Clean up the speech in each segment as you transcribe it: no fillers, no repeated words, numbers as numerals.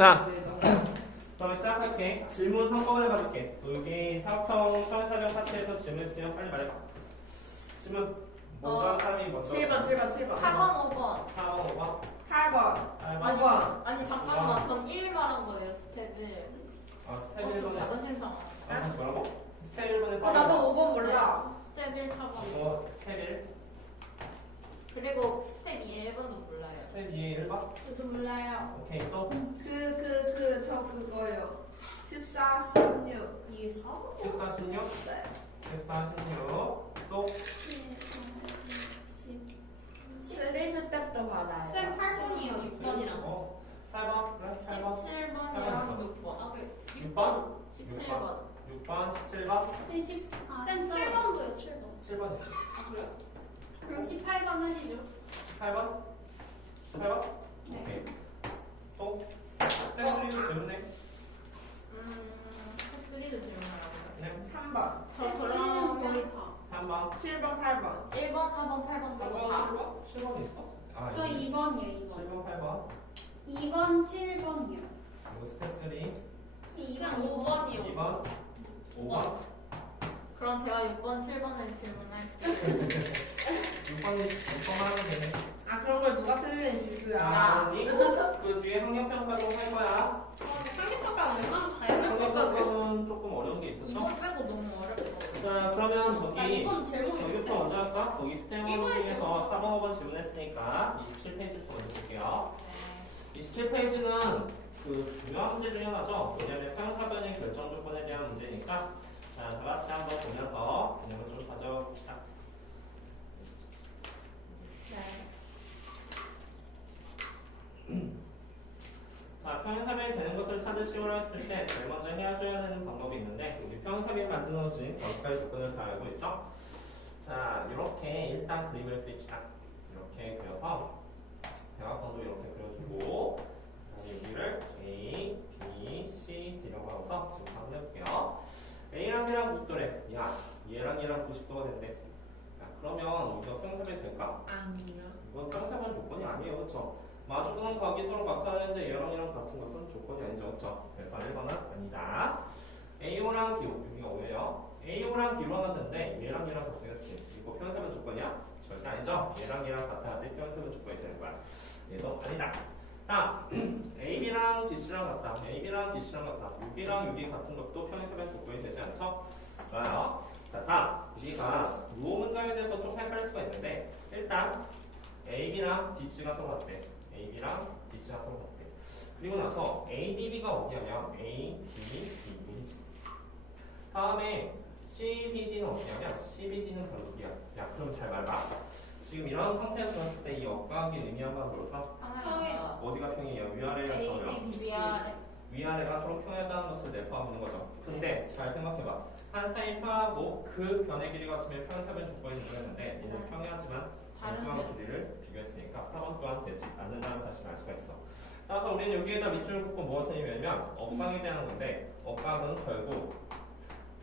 자, 그럼 시작할게. 질문 한꺼번에 받을게. 여기 사업형 사회사정 파트에서 질문 있으면 빨리 말해봐. 질문 먼저 한 사람이 먼저. 7번 4번, 5번. 4번, 5번, 8번 8번. 5번 아니 잠깐만, 전 1 말한 거예요, 스텝을. 스텝 좀 1번에. 작은 신상. 뭐라고? 스텝 1번에 나도 5번 몰라 스텝 1, 4번. 이거 스텝 1, 그리고 스텝 2, 1번도 몰라요. 스텝 2, 1번. 저도 몰라요 오케이, 또. 저 그거요 14, 16 이 4번? 14, 16, 네 14, 16. 또. 11스텝도 받아요 쌤 8번이요, 6번이랑. 8번, 그래, 8번. 17번이랑 6번. 아, 그래. 6번? 17번. 6번, 17번, 쌤 7번도요, 7번. 7번. 아, 그래요? 그럼 18번 해주죠. 8번? 8번? 네. 오케이. 또? 쌤들이 질문해. 톱3도 질문하라고요. 네. 3번 저 그럼 거의 다. 3번. 7번 8번 1번, 4번, 8번 빼고 8번, 다. 7번? 7번 있어? 아, 저 여기. 2번이요, 2번. 7번, 8번. 2번, 7번이요. 그리고 스텝 3. 2번, 5번이요. 2번. 5번. 그럼 제가 6번, 7번을 질문할게요. 6번만 하면 되네. 아 그런 걸 누가 틀리는지 지수야 아니, 그 뒤에 학력평가도 할 거야. 상대평가가 웬만하면 다양할 것 같아요. 학력평가는 조금 어려운 게 있었죠? 이번 빼고 너무 어려울 것 같아요. 자, 그러면 저기. 이번 제일 여기부터 먼저 할까? 거기 스텝 1 이번에 중에서 4번, 5번 질문했으니까 27페이지부터 먼저 볼게요. 27페이지는 그 중요한 문제 중에 하나죠. 왜냐하면 평사변의 결정 조건에 대한 문제니까 자, 다 같이 한번 보면서 그냥 좀 가져봅시다. 자, 평행사변이 되는 것을 찾으시오라 했을 때 제일 먼저 해줘야 되는 방법이 있는데 우리 평행사변이 만들어진 몇 가지 조건을 다 알고 있죠? 자, 이렇게 일단 그림을 그립시다. 이렇게 그려서 대각선도 이렇게 그려주고 여기를 A, B, C, D라고 하고서 지금 한번 해볼게요. A랑 B랑 국도래. 야, 얘랑 얘랑 90도가 된대. 야, 그러면 우리가 평행사변이 될까? 아니요 이건 평행사변 조건이 아니에요. 그렇죠? 마주보는 각이 서로 같아야하는데 얘랑 얘랑 같은 것은 조건이 아니죠. 그렇죠? 그래서 1번은 아니다. AO랑 BO, 여기가 오예요. AO랑 B로 하면 되는데 얘랑 얘랑 같은 거지. 이거 평행사변 조건이야? 절대 아니죠? 얘랑 얘랑 같아야지 평행사변 조건이 되는 거야. 얘도 아니다. 자, AB랑 BC랑 같다. AB랑 BC랑 같다. 6이랑 6이 같은 것도 평행사변 조건이 되지 않죠? 좋아요. 자, 다음 우리가 루어 문장에 대해서 좀 헷갈릴 수가 있는데 일단 AB랑 DC가 서로 같대. AB랑 DC가 서로 같대. 그리고 나서 ADB가 어디냐면 A, D, B이지. 다음에 CBD는 어디냐면 CBD는 바로 여기야. 야, 그럼 잘 말봐. 지금 이런 상태에서 봤을 때 이 억각이 의미한 건 뭘까? 평행. 어디가 평이에요? 위아래가 저요. 위아래. 위아래가 서로 평행하다는 것을 내포하는 거죠. 근데 잘 생각해봐. 한 사이 평하고 그 변의 길이 같으면 평행사변 조건이 인정했는데 얘는 평행하지만 다른 엉뚱한 길이를 비교했으니까 4번 또한 되지 않는다는 사실을 알 수가 있어. 따라서 우리는 여기에다 밑줄을 긋고 무엇을 의미하냐면 억각에 대한 건데 억각은 결국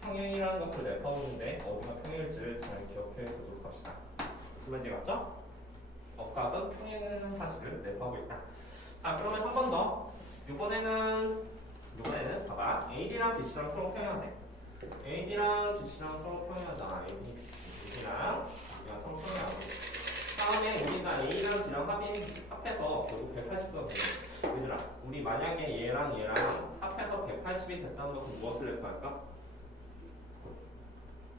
평행이라는 것을 내포하는데 어디가 평행일지를 잘 기억해 두도록 합시다. 무슨 말인지 갔죠? 억각은 평행하는 사실을 내포하고 있다. 자, 그러면 한 번 더. 이번에는 봐봐. AD랑 BC랑 서로 평행하네. AD랑 BC랑 서로 평행하잖아. AD, BC랑 B가 서로 평행하고. 다음에 우리가 A랑 B랑 합해서 결국 180도가 되네. 얘들아, 우리 만약에 얘랑 얘랑 합해서 180이 됐다는 것은 무엇을 내포할까?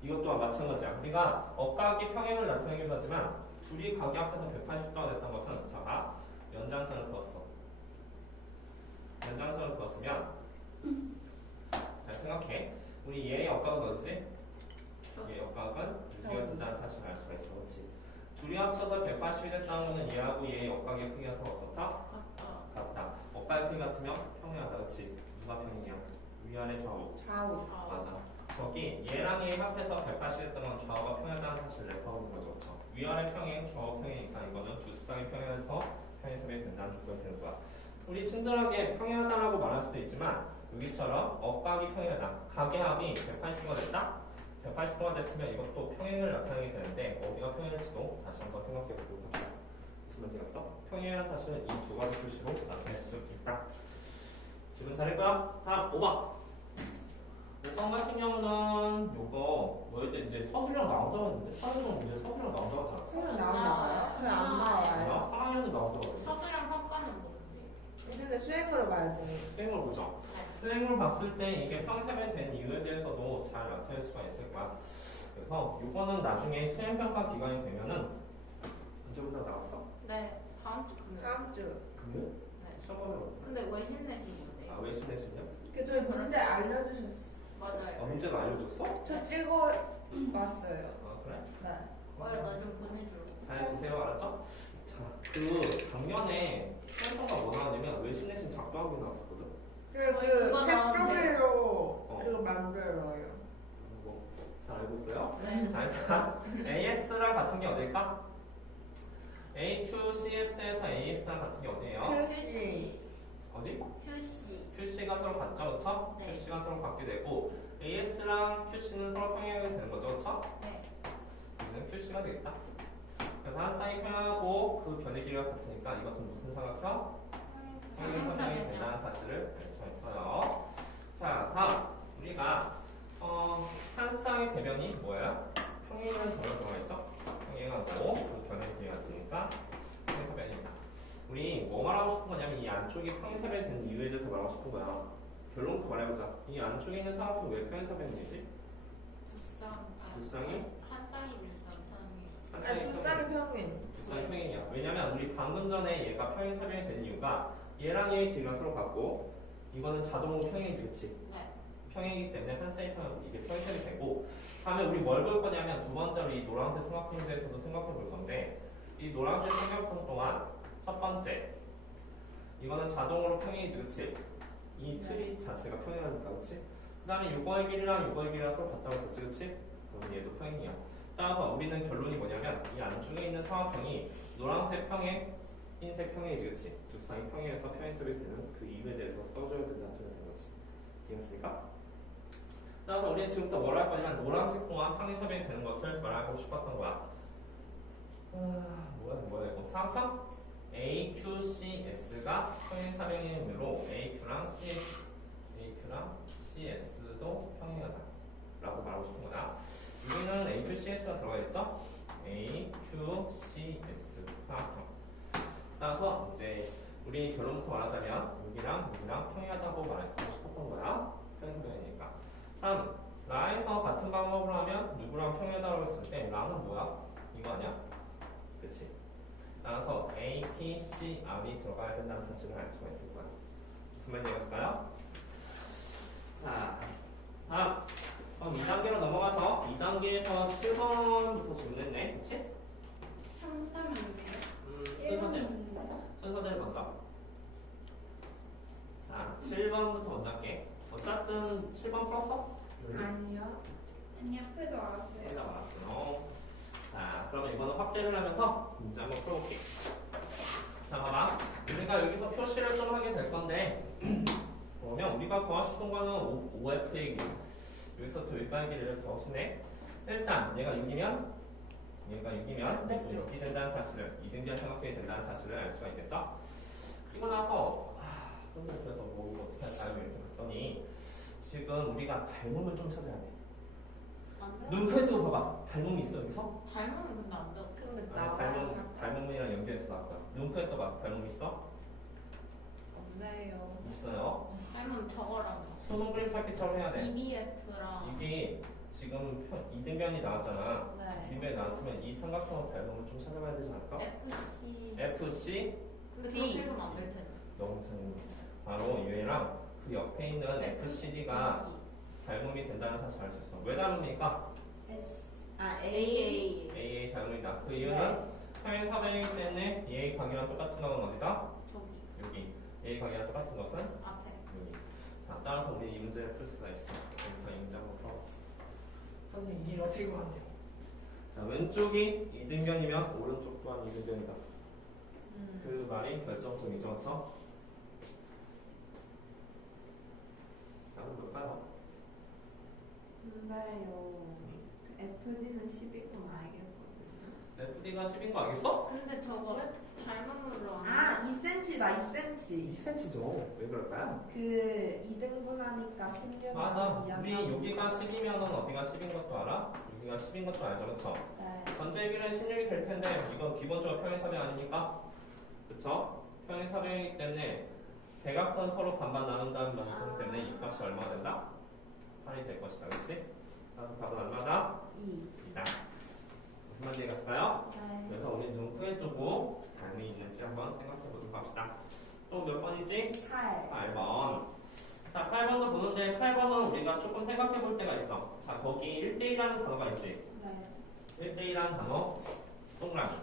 이것 또한 마찬가지야. 우리가 억각이 평행을 나타내기도 하지만 둘이 각이 합해서 180도가 됐다는 것은 자, 연장선을 그었어. 연장선을 그었으면 잘 생각해. 우리 얘의 억각은 어디지? 얘의 억각은 6이가 된다는 사실을 알 수가 있어. 그렇지? 둘이 합쳐서 180이 됐다는 것은 얘하고 얘의 억각의 크기가 서로 어떻다? 같다. 억각의 크기 같으면 평행하다. 그렇지? 누가 평행이야? 위아래 좌우. 좌우 맞아. 저기 얘랑 얘 합해서 180이 됐다는 건 좌우가 평행하다는 사실을 내포하는 거죠. 그렇죠? 위아래 평행, 좌우 평행이니까 이거는 두 쌍이 평행해서 평행사변이 된다는 조건이 되는 거야. 우리 친절하게 평행하다라고 말할 수도 있지만 여기처럼 억각이 평행하다. 각의 합이 180도가 됐다? 180도가 됐으면 이것도 평행을 나타내게 되는데 어디가 평행일지도 다시 한번 생각해 보도록 합시다. 무슨 말인지 알았어? 평행이라는 사실은 이 두 가지 표시로 나타낼 수 있다. 잘했고요. 다음 5번. 5번 같은 경우는 요거 뭐였지? 이제 서술형 나온다고 했는데 서술형 문제 서술형 나온다고 하지 않았어? 소리 나와요? 저희 안 나와요. 4학년은 나온다고 했어. 서술형 평가는 뭔데? 근데 수행으로 봐야 돼. 수행을 보죠. 네. 수행을 봤을 때 이게 평생에 된 이유에 대해서도 잘 나타낼 수가 있을 거야. 그래서 요거는 나중에 수행평가 기간이 되면은 언제부터 나왔어? 네. 다음 주 금요일. 다음 주. 금요일? 네. 시험을 근데 외신 내신인데. 아 외신 내신이요? 그 저희 문제 알려주셨어. 맞아요. 문제가 알려줬어? 저 찍어 왔어요. 아 그래? 네. 나좀 보내줘. 잘 보세요, 알았죠? 자, 그 작년에 수행평가 뭐 나왔냐면 외신 내신 작도하기 나왔었거든. 그리고 그거 그 나왔는데. 팩토리로 그거 만들어요. 잘 알고 있어요? 네. 자, 일단 AS랑 같은 게 어딜까? AQCS에서 AS랑 같은 게 어디예요? QC. 어디? QC. QC가 서로 같죠, 그쵸? 네. QC가 서로 같게 되고 AS랑 QC는 서로 평행하게 되는 거죠, 그쵸? 네. 여기는 QC가 되겠다. 그래서 한 쌍이 평행하고 그 변의 길이가 같으니까 이것은 무슨 삼각형? 평행선상이 된다는 사실을 알 수가 있어요. 자, 다음 우리가 한 쌍의 대변이 뭐예요? 평행을 저를 들어가 있죠? 평행하고 그 변의 길이가 같으니까 평행사변입니다. 우리 뭐 말하고 싶은 거냐면 이 안쪽이 평행사변이 된 이유에 대해서 말하고 싶은 거야. 결론부터 말해보자. 이 안쪽에 있는 삼각형이 왜 평행사변이지? 두 쌍이? 한 쌍이면 한 쌍이. 아니 두 쌍이 평행. 두 쌍이 평행이야. 왜냐면 우리 방금 전에 얘가 평행사변이 된 이유가 얘랑 얘의 길이가 서로 같고 이거는 자동으로 평행이지, 그치? 네. 평행이기 때문에 한 쌍이 평행, 이게 평행선이 되고 다음에 우리 뭘 볼 거냐면 두 번째로 이 노란색 삼각형에 대해서도 생각해 볼 건데 이 노란색 삼각형 동안 첫 번째 이거는 자동으로 평행이지, 그치? 이 틀이 자체가 평행하니까, 그치? 그 다음에 요거의 길이랑 요거의 길이랑 서로 같다고 했었지, 그치? 그럼 얘도 평행이야. 따라서 우리는 결론이 뭐냐면 이 안쪽에 있는 삼각형이 노란색 평행, 흰색 평행이지, 그치? 두 쌍이 평행해서 평행선이 되는 그 이유에 대해서 써줘야 된다는 소리가 된 거지. 이해했습니까? 따라서 우리는 지금부터 뭘 할 거냐면 노란색 동안 평행선이 되는 것을 말하고 싶었던 거야. 뭐야 이거 삼각형? AQCS가 평행사변이므로 AQ랑 CS도 평행하다 라고 말하고 싶은 거다. 여기는 AQCS가 들어가 있죠? AQCS 삼각형. 따라서 이제 우리 결론부터 말하자면 여기랑 평행하다고 말하고 싶었던 거야. 평행사변이니까. 다음 라에서 같은 방법을 하면 누구랑 평행하다고 했을 때 라는 뭐야? 이거 아니야? 그치? 따라서 A, P, C, R이 들어가야 된다는 사실을 알 수가 있을 거야. 무슨 말이었을까요? 자, 다음 그럼 2단계로 넘어가서 2단계에서 7번부터 질문했네, 그치? 잘못하면 안 돼요? 순서대로 먼저. 자, 7번부터 먼저 할게. 어쨌든 7번 풀었어? 아니요. 아니 앞에도 알았어요. 해서 알았어. 자, 그러면 이거는 확대를 하면서 문제 한번 풀어볼게. 자, 봐봐. 우리가 여기서 표시를 좀 하게 될 건데, 그러면 우리가 구하고 싶은 거는 OF의 길이. 여기서부터 여기까지 길이를 구하고 싶네. 일단, 얘가 6이면, 네. 이렇게 된다는 사실을, 이등변 삼각형이 된다는 사실을 알 수가 있겠죠? 그리고 나서, 선생님 그래서 뭐, 이거 어떻게 할까요? 이렇게 봤더니, 지금 우리가 닮음을 좀 찾아야 돼. 안 돼요? 눈크레도 봐봐. 닮음이 있어, 여기서? 닮으면 근데 안 돼. 근데 아니, 나와요. 닮음이랑 연결해서 나올 거야. 눈크레도 봐. 닮음 있어? 없네요. 있어요. 닮으면 저거랑 수능 그림 찾기처럼 해야 돼. EBF랑 이게 지금 이등변이 나왔잖아. 네. 이등변이 나왔으면 이 삼각형의 닮음을 좀 찾아봐야 되지 않을까? FC. FC 근데 D. 그렇게 해도 안될 텐데. 너무 참 바로 얘랑 그 옆에 있는 FCD가 닮음이 된다는 사실을 알 수 있어. 왜 닮음이니까? AA. AA 닮음이다. 그 이유는 평행사변이기 때문에 얘의 관계랑 똑같은 건 어디다? 저기 여기. 얘의 관계랑 똑같은 것은 앞에. 여기. 자, 따라서 우리 이 문제를 풀 수가 있어. 여기서 이 문제 한번 풀어. 선생님 이게 어떻게 구한대요? 자, 왼쪽이 이등변이면 오른쪽 또한 이등변이다. 그 말이 결정적이죠, 그렇죠? 다음 볼까요? 근데요. FD는 10이고 알겠거든요. FD가 10인 거 알겠어? 근데 저거 잘못 눌러왔네. 아 2cm다 2cm. 2cm죠. 왜 그럴까요? 그 2등분 하니까 16. 맞아. 우리 여기가 10이면 어디가 10인 것도 알아? 여기가 10인 것도 알죠, 그쵸? 네. 전체 비례 16이 될 텐데 이건 기본적으로 평행사변 아닙니까? 그쵸? 평행사변이기 때문에 대각선 서로 반반 나눈다는 명분 때문에 이 값이 얼마가 된다? 8이 될 것이다, 그치? 다음 답은 얼마다? 2. 2다. 무슨 말인지 이해갔어요? 네. 그래서 우리 눈 크게 뜨고 답이 있는지 한번 생각해 보도록 합시다. 또 몇 번이지? 8. 8번. 자, 8번도 보는데 8번은 우리가 조금 생각해 볼 때가 있어. 자, 거기 1대1이라는 단어가 있지. 네. 1대1이라는 단어, 동그라미.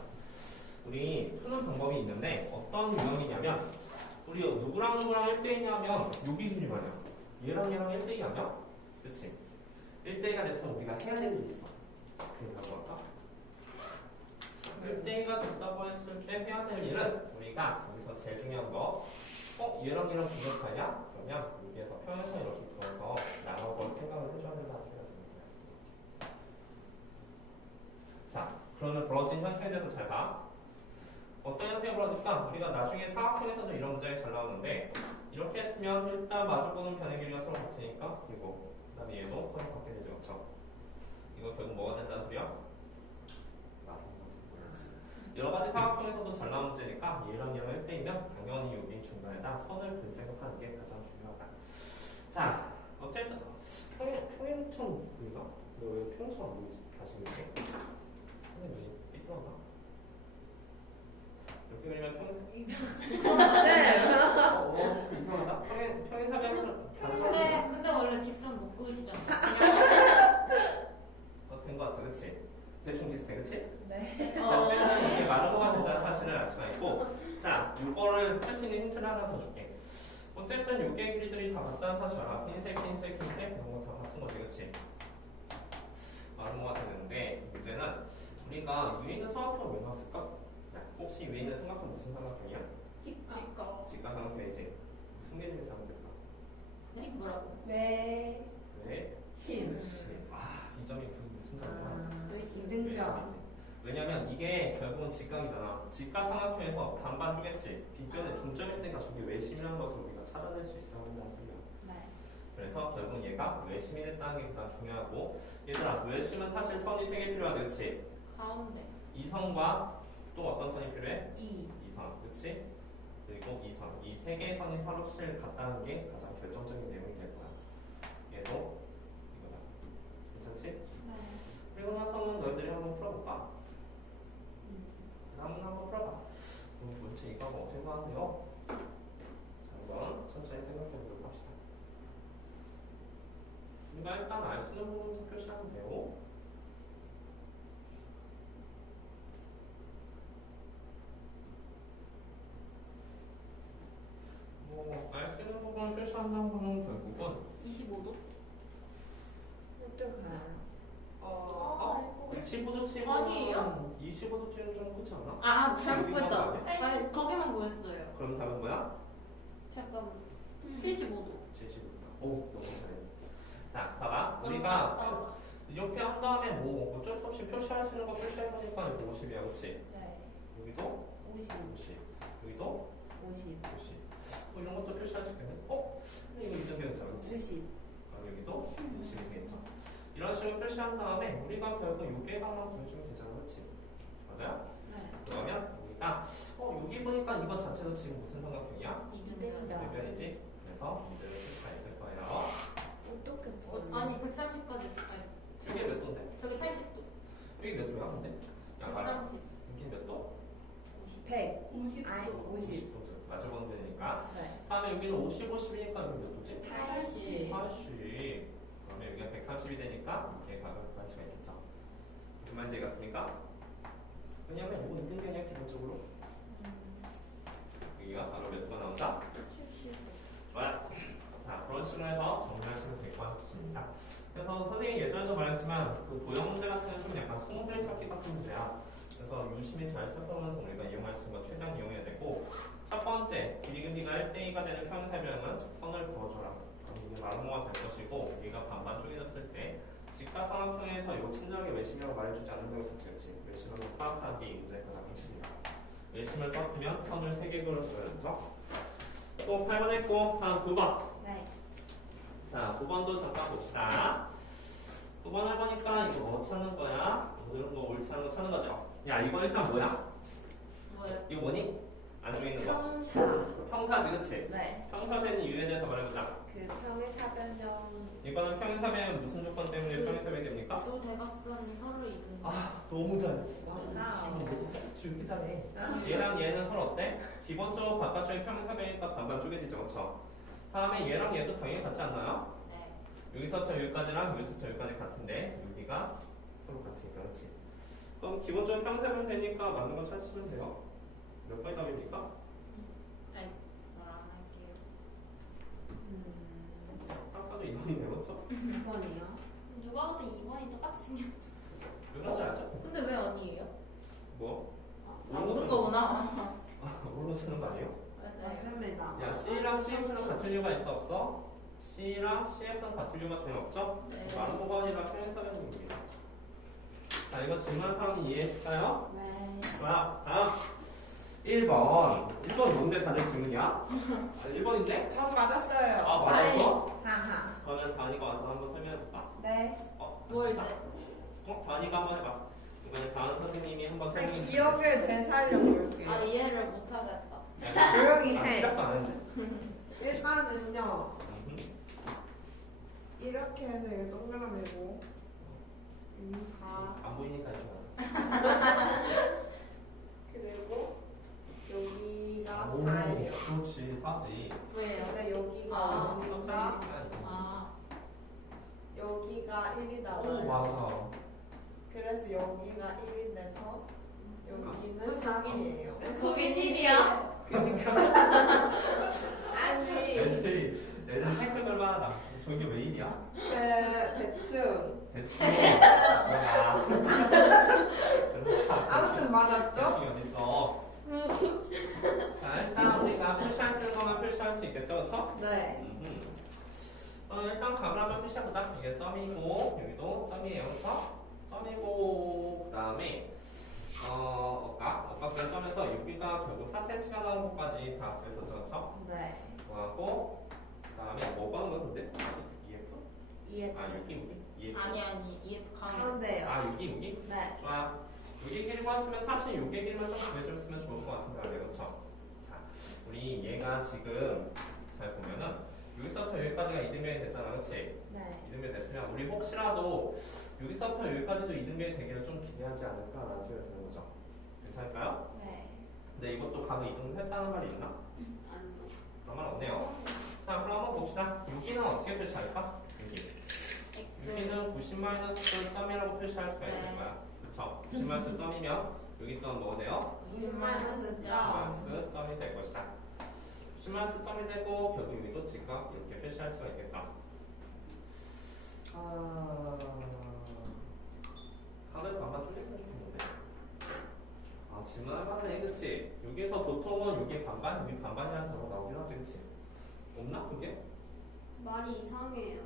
우리 푸는 방법이 있는데 어떤 유형이냐면 우리 누구랑 누구랑 1대1이냐면 여기 기준이 말이야. 얘랑 얘랑 1대2하면 그치? 1대2가 됐으면 우리가 해야 될 일이 있어. 그게 뭐라고 할까? 1대2가 됐다고 했을 때 해야 될 일은 우리가 여기서 제일 중요한 거 얘랑 얘랑 두개 차이야? 그러면 여기에서 평행선 이렇게 들어서 나눠볼 생각을 해줘야 된다는 생각입니다. 자, 그러면 벌어진 현상에 대해서 잘 봐. 어떤 현상이 벌어질까? 우리가 나중에 사각형에서도 이런 문제가 잘 나오는데 이렇게 했으면 일단 마주보는 변의 길이가 서로 같으니까 그리고 그 다음에 얘도 서로 같게 되죠. 그렇죠? 이거 결국 뭐가 된다는 소리야? 여러 가지 사각형에서도 잘 나온 문제니까 얘랑 얘랑 1대2면 당연히 여기 중간에다 선을 그 생각하는 게 가장 중요하다. 자, 어쨌든 평행천 우리가 너왜 평행천 안 보이지? 다시 볼게. 평행이 삐뚤었나? 이렇게 그리면 평행 네. 이상하다. 평행사변처럼 근데 원래 직선 못 그으시잖아. 된 것 같아, 그치? 대충 비슷해, 그치? 네. 어쨌든 이게 마르고가 된다는 사실을 알 수가 있고, 자, 이거를 할 수 있는 힌트를 하나 더 줄게. 어쨌든 요게 길이들이 다 같다는 사실 알아. 흰색, 흰색, 흰색 이런 거 다 같은 거지, 그치? 마르고가 되는데 문제는 우리가 위에 있는 삼각형을 왜 놨을까? 야, 혹시 위에 있는 삼각형 무슨 삼각형이야? 직거. 직가삼각형이지. 무슨 개념의 삼각형일까? 네? 뭐라고? 왜? 왜? 심. 아, 이 점이 그 무슨 점이야? 이등변. 왜냐면 이게 결국은 직각이잖아. 직각삼각형에서 반반 주겠지. 빗변에 중점이 있으니까 저게 외심이라는 것을 우리가 찾아낼 수 있어야 한다는 소리야. 네. 그래서 결국 얘가 외심이 됐다는 게 가장 중요하고, 얘들아 외심은 사실 선이 3개 필요하지, 그치? 가운데. 이 선과 또 어떤 선이 필요해? 2. 이 선, 그치? 그리고 이 선. 이 3개의 선이 서로 실 같다는 게 가장 결정적인 내용이 될 거야. 얘도 이거다. 괜찮지? 네. 그리고 나서는 너희들이 한번 풀어볼까? 한번 풀어봐. 도대체 이거 어떻게 나왔네요? 자, 한번 천천히 생각해 보도록 합시다. 우리가 일단 알 수 있는 부분부터 표시하면 돼요. 알 수 있는 부분을 표시한다는 거는 결국은 25도? 어떻게 알아? 15도쯤은 아니에요? 25도쯤은 좀 그렇지 않아? 아, 잘못 여기가 보였다. 뭐야? 아니, 거기만 보였어요. 그럼 답은 뭐야? 잠깐만. 75도. 75도. 오, 너무 잘해. 자, 봐봐. 우리가 이렇게 한 다음에 뭐 어쩔 수 없이 표시할 수 있는 거 표시해보니까 이거 50이야, 그치? 네. 여기도 50. 50. 여기도 50. 50. 뭐 이런 것도 표시할 수 있겠네? 근데 이거 이등변이잖아, 그치? 50. 여기도 50이겠죠? 이런 식으로 표시한 다음에 우리가 결국 요게 하나만 구해주면 되잖아, 그치? 맞아요? 네. 그러면 우리가 여기 보니까 이거 자체도 지금 무슨 삼각형이야? 이등변. 이등변이지? 그래서 이제 표시가 있을 거예요. 어떻게 풀어? 아니, 130까지. 아니, 이게 몇 도인데? 저기 80도. 여기 몇 도야, 근데? 야, 말아. 130. 여기 몇 도? 100. 50. 아니 50. 50도죠. 맞춰보면 되니까. 네. 다음에 여기는 50, 50이니까 여기 몇 도지? 80. 80. 그러면 여기가 130이 되니까 이렇게 각을 구할 수가 있겠죠. 무슨 말인지 이해갔습니까? 왜냐면 이거 이등변이야, 기본적으로. 여기가 바로 몇 도가 나온다? 70. 좋아요. 자, 그런 식으로 해서 정리하시면 될 것 같습니다. 그래서 선생님이 예전에도 말했지만 그 도형 문제 같은 경우는 좀 약간 송들 찾기 같은 문제야. 그래서 유심히 잘 살펴보면서 우리가 이용할 수 있는 거 최대한 이용해야 되고, 첫 번째, 길이가 1대2가 되는 평행사변은 선을 그어줘라. 그럼 이게 마르모가 될 것이고, 여기가 반반 쪼개졌을 때 직사삼각형에서 요 친절하게 외심이라고 말해주지 않는다고 했었지, 그치? 외심을 파악하는 게 이 문제의 가장 핵심이다. 외심을 썼으면 선을 3개 그려줘야 되죠? 또 8번 했고, 다음 9번. 네. 자, 9번도 잠깐 봅시다. 9번 해보니까 이거 뭐 찾는 거야? 오늘은 뭐 옳지 않은 거 찾는 거죠? 야, 이거 일단 뭐야? 뭐예요? 이거 뭐니? 안쪽에 있는 거. 평사. 평사지, 그치? 네. 평사되는 이유에 대해서 말해보자. 그 평행사변형. 이거는 평행사변 무슨 조건 때문에 평행사변이 됩니까? 두 대각선이 서로 이동. 아, 너무 잘했어. 이렇게 잘해. 얘랑 얘는 서로 어때? 기본적으로 바깥쪽에 평행사변이니까 반반 쪼개지죠, 그쵸? 다음에 얘랑 얘도 당연히 같지 않나요? 네. 여기서부터 여기까지랑 여기서부터 여기까지 같은데 여기가 서로 같으니까, 그렇지? 그럼 기본적으로 평행사변 되니까 맞는 거 찾으시면 돼요. 몇 번이 답입니까? 아니, 뭐라 안 할게요. 아까도 2번이네요, 그렇죠? 2번이요. 누가 봐도 2번이 똑같이 생겼어. 왜 그런지 알죠? 근데 왜 아니에요? 뭐? 아, 모를 거구나. 아, 뭘로 치는 거 아니에요? 맞습니다. 야, C랑 CF는 같은 이유가 있어, 없어? C랑 CF는 같은 이유가 전혀 없죠? 네. 많은 공간이라 평행사변입니다. 자, 이거 질문한 사람이 이해했을까요? 네. 자, 다음 1번. 1번 뭔데 다들 질문이야? 아, 1번인데? 전 맞았어요. 아, 맞았어? 하하. 그러면 다니가 와서 한번 설명해볼까? 네. 뭘 진짜? 이제? 다니가 한번 해봐. 이번에 다은 선생님이 한번 설명해 주세요. 기억을 되살려볼게요. 아, 이해를 못 하겠다. 조용히 아, 해. 시작도 안 했는데? 일단은요. 음흠. 이렇게 해서 이게 동그라미고 4 안 보이니까 해줘. 그리고 여기가 오, 4예요. 그렇지, 4지. 왜요? 근데 여기가 아, 5니까 아, 여기가 1이다. 오, 맞아. 그래서 여기가 1이 돼서 여기는 아, 3이에요. 거긴 1이야? 아니 애들 탱크 얼마나 저게 왜 일이야? 대충 대충 들어가. 아무튼 맞았죠? 대충이 어딨어? 자, 일단 우리가 표시할 수 있는 것만 표시할 수 있겠죠, 그렇죠? 네. 일단 각을 한번 표시해보자. 이게 점이고 여기도 점이에요, 그렇죠? 점이고 그다음에 어까 점에서 여기가 결국 4cm가 나온 것까지 다 그랬었죠, 그렇죠? 네. 하고 그다음에 뭐 하는 건 근데? EF? EF. 아, 6기 6기? EF? 아니, EF 가운데. 가운데요. 아, 6기 6기? 네. 좋아요. 6기 길고 왔으면 사실 6기 길만 좀 구해줬으면 좋을 것 같은데 안 돼, 그렇죠? 자, 우리 얘가 지금 잘 보면은 여기서부터 여기까지가 이등변이 됐잖아, 그렇지? 네. 이등변이 됐으면 우리 혹시라도 여기서부터 여기까지도 이등변이 되기를 좀 기대하지 않을까라는 생각이 드는 거죠. 괜찮을까요? 네. 근데 이것도 각을 이등변했다는 말이 있나? 아니. 그런 말 없네요. 자, 그럼 한번 봅시다. 6기는 어떻게 표시할까? 6기. X. 6기는 90-점이라고 표시할 수가 있을 네. 거야. 그쵸? 90-점이면 여기 또한 뭐가 돼요? 90-점. 점이 될 것이다. 90-점이 되고 결국 여기도 직각 이렇게 표시할 수가 있겠죠. 하늘 반반 쪼개서 좋겠는데. 아, 질문할 만해, 그치? 여기서 보통은 여기 반반, 여기 반반이라는 경우가 나오긴 하지, 그치? 없나, 그게? 말이 이상해요.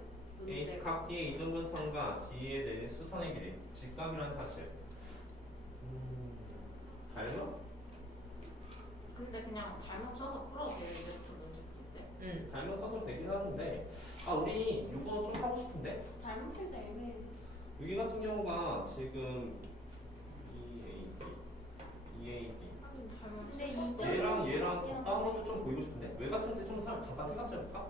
A 각 D의 이등분선과 D에 내린 수선의 길이 직각이라는 사실. 닮음? 근데 그냥 잘못 써서 풀어도 돼요, 이제부터 문제 풀 때. 닮음 써도 되긴 하는데, 아, 우리 이거 좀 하고 싶은데? 잘못 쓸 때 애매해요. 여기 같은 경우가 지금 EAD 근데 얘랑 같다는 것도 좀 보이고 싶은데 왜 같은지 좀 잠깐 생각해볼까?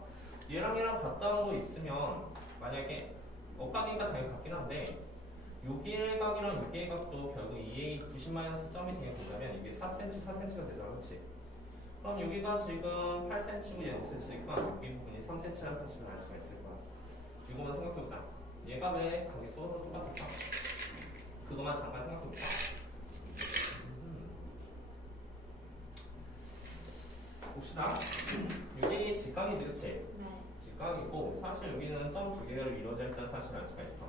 얘랑 같다는 거 있으면 만약에 억각이니까 당연히 같긴 한데 여기의 각이랑 여기의 각도 결국 2a 90-점이 되게 된다면 이게 4cm, 4cm가 되잖아, 그렇지? 그럼 여기가 지금 8cm고 얘 5cm니까 여기 부분이 3cm라는 사실을 알 수가 있을 거야. 이거만 생각해보자. 얘가 왜 각이 쏘아서 똑같을까? 그것만 잠깐 생각해볼까? 봅시다. 여기 직각이지, 그치? 네. 직각이고 사실 여기는 점 두 개를 이루어져 있다는 사실을 알 수가 있어.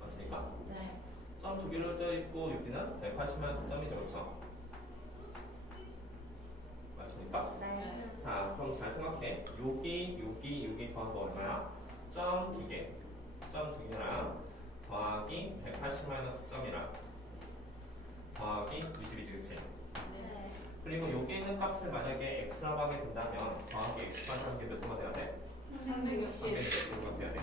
맞습니까? 네. 점 두 개로 되어 있고 여기는 180-점이죠, 그렇죠? 맞습니까? 네. 자, 그럼 잘 생각해. 여기 더한 거 얼마야? 점 두 개. 점 두 개랑 더하기 180 마이너스 점이랑 더하기 90이지 그치? 네. 그리고 여기에 있는 값을 만약에 x라고 하게 된다면 더하기 x까지 하는 게 몇 도가 돼야 돼? 360. 360도가 돼야 돼.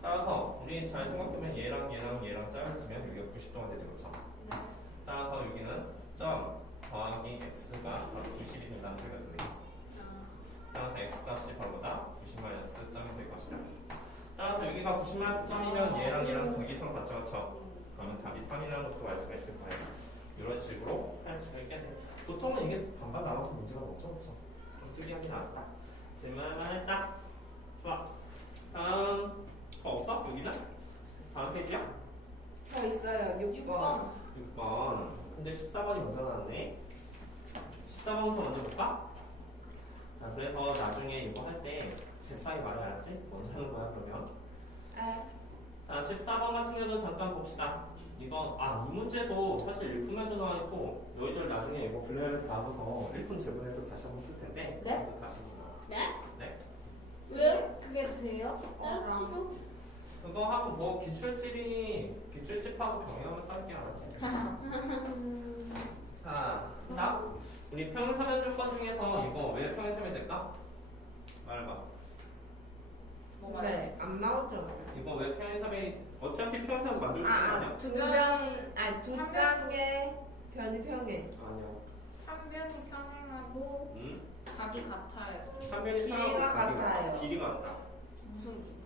따라서 우리 잘 생각하면 얘랑 짜여주면 여기가 90도가 되지 그렇죠? 네. 따라서 여기는 점 더하기 x가 바로 90이 된다는 소리가 들리죠. 따라서 x값이 바로 뭐다? 90 마이너스 점이 될 것이다. 따라서 여기가 90 마이너스 점이면 얘랑 더하기 서로 같죠 그렇죠? 그러면 답이 3이라는 것도 알 수가 있을 거예요. 이런 식으로 할 수가 있겠네. 보통은 이게 반반 나눠서 문제가 없죠 그렇죠? 이쪽이 나왔다. 질문만 했다. 좋아. 다음 없어? 여기는? 다음 페이지야? 저 있어요. 6번. 6번. 근데 14번이 먼저 나왔네. 14번부터 먼저 볼까? 자, 그래서 나중에 이거 할 때 잽싸게 말해야지. 먼저 하는 거야 그러면. 네. 자, 14번 같은 경우도 잠깐 봅시다. 이거 이 문제도 사실 일품에도 나와 있고 너희들 나중에 이거 분류를 다 하고서 일품 제분해서 다시 한번 풀 텐데. 네? 이거 다시 한번. 네? 네. 왜? 그게 돼요? 그럼. 치료? 그거 하고 뭐 기출집하고 병행하면 싸게 알았지. 자, 다음 우리 평행사변 조건 중에서 이거 왜 평행사변이 될까? 말해봐. 뭐가 네. 안 나오죠. 이거 왜 평행사변이 어차피 평행사변 만들 수 있는 거 아니야? 두 쌍의 변이 평행. 아니야. 3변이 평행하고 응? 각이 같아요. 3변이 길이가 같아요. 길이가 같다. 무슨 길이?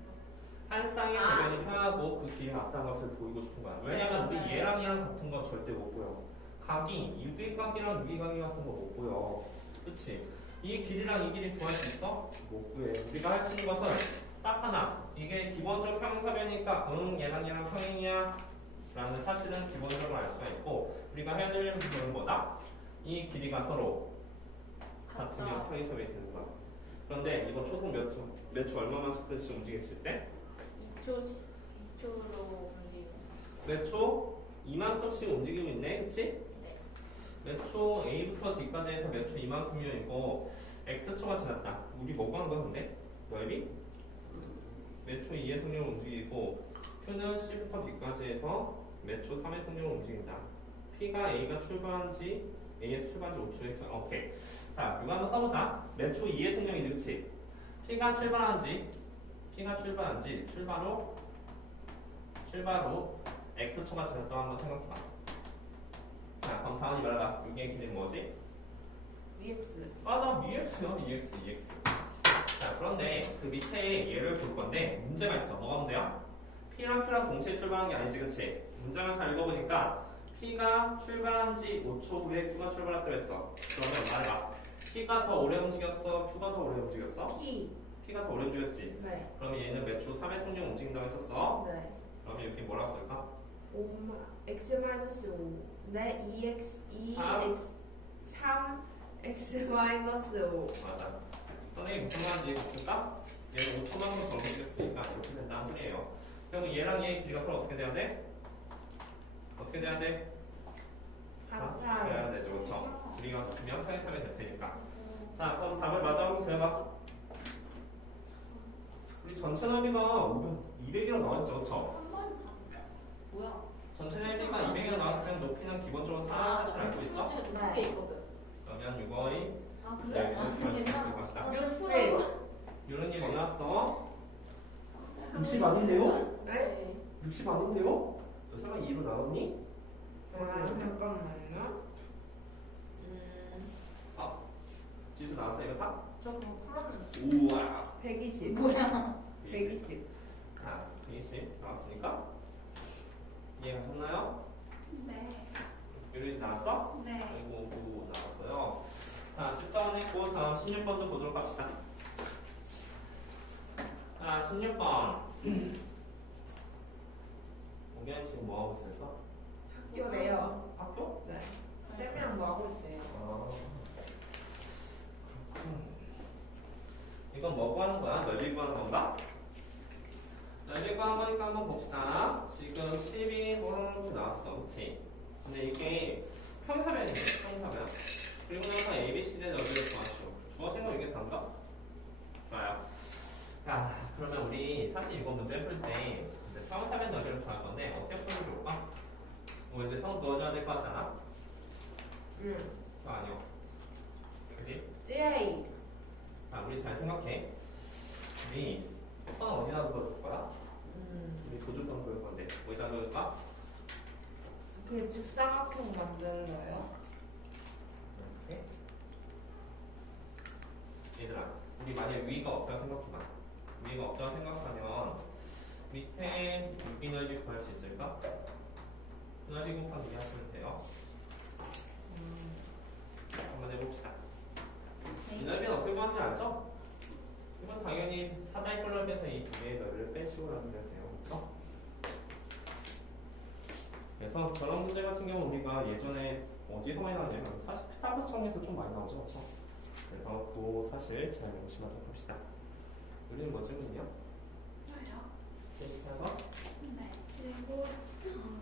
한 쌍의 대변이 평하고 그 길이가 같다는 것을 보이고 싶은 거야. 왜냐면 우리 네. 얘랑 같은 건 절대 못 보여. 각이 유기각이랑 유기각이 같은 거 못 보여. 그치? 이 길이랑 이 길이 구할 수 있어? 못 구해. 우리가 할 수 있는 것은 딱 하나. 이게 기본적 평행사변이니까 얘랑 평행이야 라는 사실은 기본적으로 알 수가 있고 우리가 해야 될 부분은 뭐다? 이 길이가 서로 같으면 평행사변이 되는 거야. 그런데 이거 초속 몇 초 얼마만큼씩 움직였을 때? 2초로 움직이는. 몇 초? 이만큼씩 움직이고 있네, 그치? 네. 몇 초 A부터 D까지 해서 몇 초 이만큼이면 이거 X초가 지났다. 우리 뭐 구한 거야 근데? 넓이? 몇 초 2의 속력을 움직이고 Q는 C부터 D까지 해서 몇 초 3의 속력을 움직인다. P가 A가 출발한지 A에서 출발한지 5초에 오케이. 자, 이거 한번 써보자. 몇 초 2의 속력이지, 그치? P가 출발한지 출발로 X초가 지났다고 한번 생각해봐. 자, 그럼 다음이 말하다. 여기의 길이는 뭐지? EX. 맞아, EX야, EX. 자, 그런데 그 밑에 얘를 볼 건데 문제가 있어. 뭐가 문제야? P랑 Q랑 동시에 출발한 게 아니지, 그치? 문장을 잘 읽어보니까 P가 출발한 지 5초 후에 Q가 출발했다고 했어. 그러면 말해봐. P가 더 오래 움직였어? Q가 더 오래 움직였어? P가 더 오래 움직였지? 네. 그러면 얘는 몇 초 3의 속력 움직인다고 했었어? 네. 그러면 여기 뭐라고 쓸까? X 마이너스 5. 네. 3X 마이너스 5. 맞아. 선생님 무슨 말인지 봤을까? 얘는 5초만큼 더 움직였으니까 이렇게 된다는 소리예요. 그럼 얘랑 얘의 길이가 서로 어떻게 돼야 돼? 어떻게 돼야 돼? 같아요. 돼야 되죠, 그렇죠? 길이가 같으면 평행사변이 될 테니까. 자, 그럼 답을 맞아 한번 구해봐. 우리 전체 넓이가 200이라 나왔죠, 그렇죠? 3번이 답이야. 뭐야? 전체 넓이가 200이라 나왔으면 높이는 기본적으로 4라는 사실을 알고 있죠? 두개 있거든. 그러면 이거의 아 네, 그래? 이렇게 할수 있을 것이다. 이걸 풀어서 유런이 뭐 나왔어? 60 아닌데요? 네? 60 아닌데요? 너 설마 2로 나왔니? 잠깐만요. 지수 나왔어 이거 다? 저 그거 풀었는데. 우와 120. 뭐야? 120. 자 120 나왔으니까 이해하셨나요? 네. 유런이 나왔어? 네. 아이고 나왔어요. 자 14번 했고 다음 16번도 보도록 합시다. 자 16번 오기현 지금 뭐하고 있을까? 학교래요. 학교? 네. 쌤이랑 뭐 하고 있대요? 이건 뭐 구하는 거야? 넓이 구하는 건가? 넓이 구하는 거니까 한번 봅시다. 지금 10이 이렇게 나왔어. 그치? 근데 이게 평사변이네. 평사변. 그리고 나서 ABC의 넓이를 구하시오. 주어진 거 이게 단가? 좋아요. 자, 그러면 우리 사실 이거 문제 풀 때 잘못하면 너희를 구할 건데 어떻게 풀면 좋을까? 뭐 이제 성 넣어줘야 될 것 같잖아? 응. 아니요. 그지? 예. 자, 우리 잘 생각해. 우리 선 어디다 그어줄 거야? 우리 도주선 그을 건데 어디다 그을까? 그 직사각형 만들어요? 이렇게. 얘들아, 우리 만약 위가 없다 생각해봐. 위가 없다 생각하면 밑에 유기 넓이 구할 수 있을까? 넓이 곱하기 2 하시면 돼요. 한번 해봅시다. 이 넓이는 어떻게 구하는지 알죠? 이건 당연히 사다리 꼴넓이에서 이 두 개의 넓이를 빼시고 나누면 돼요. 그렇죠? 그래서 저런 문제 같은 경우 우리가 예전에 어디서 많이 나왔냐면 사실 피타고라스청에서 좀 많이 나오죠. 그렇죠? 그래서 그 사실 잘 명심하도록 합시다. 우리는 뭐 찍느냐? 저요? 제시해서 네. 그리고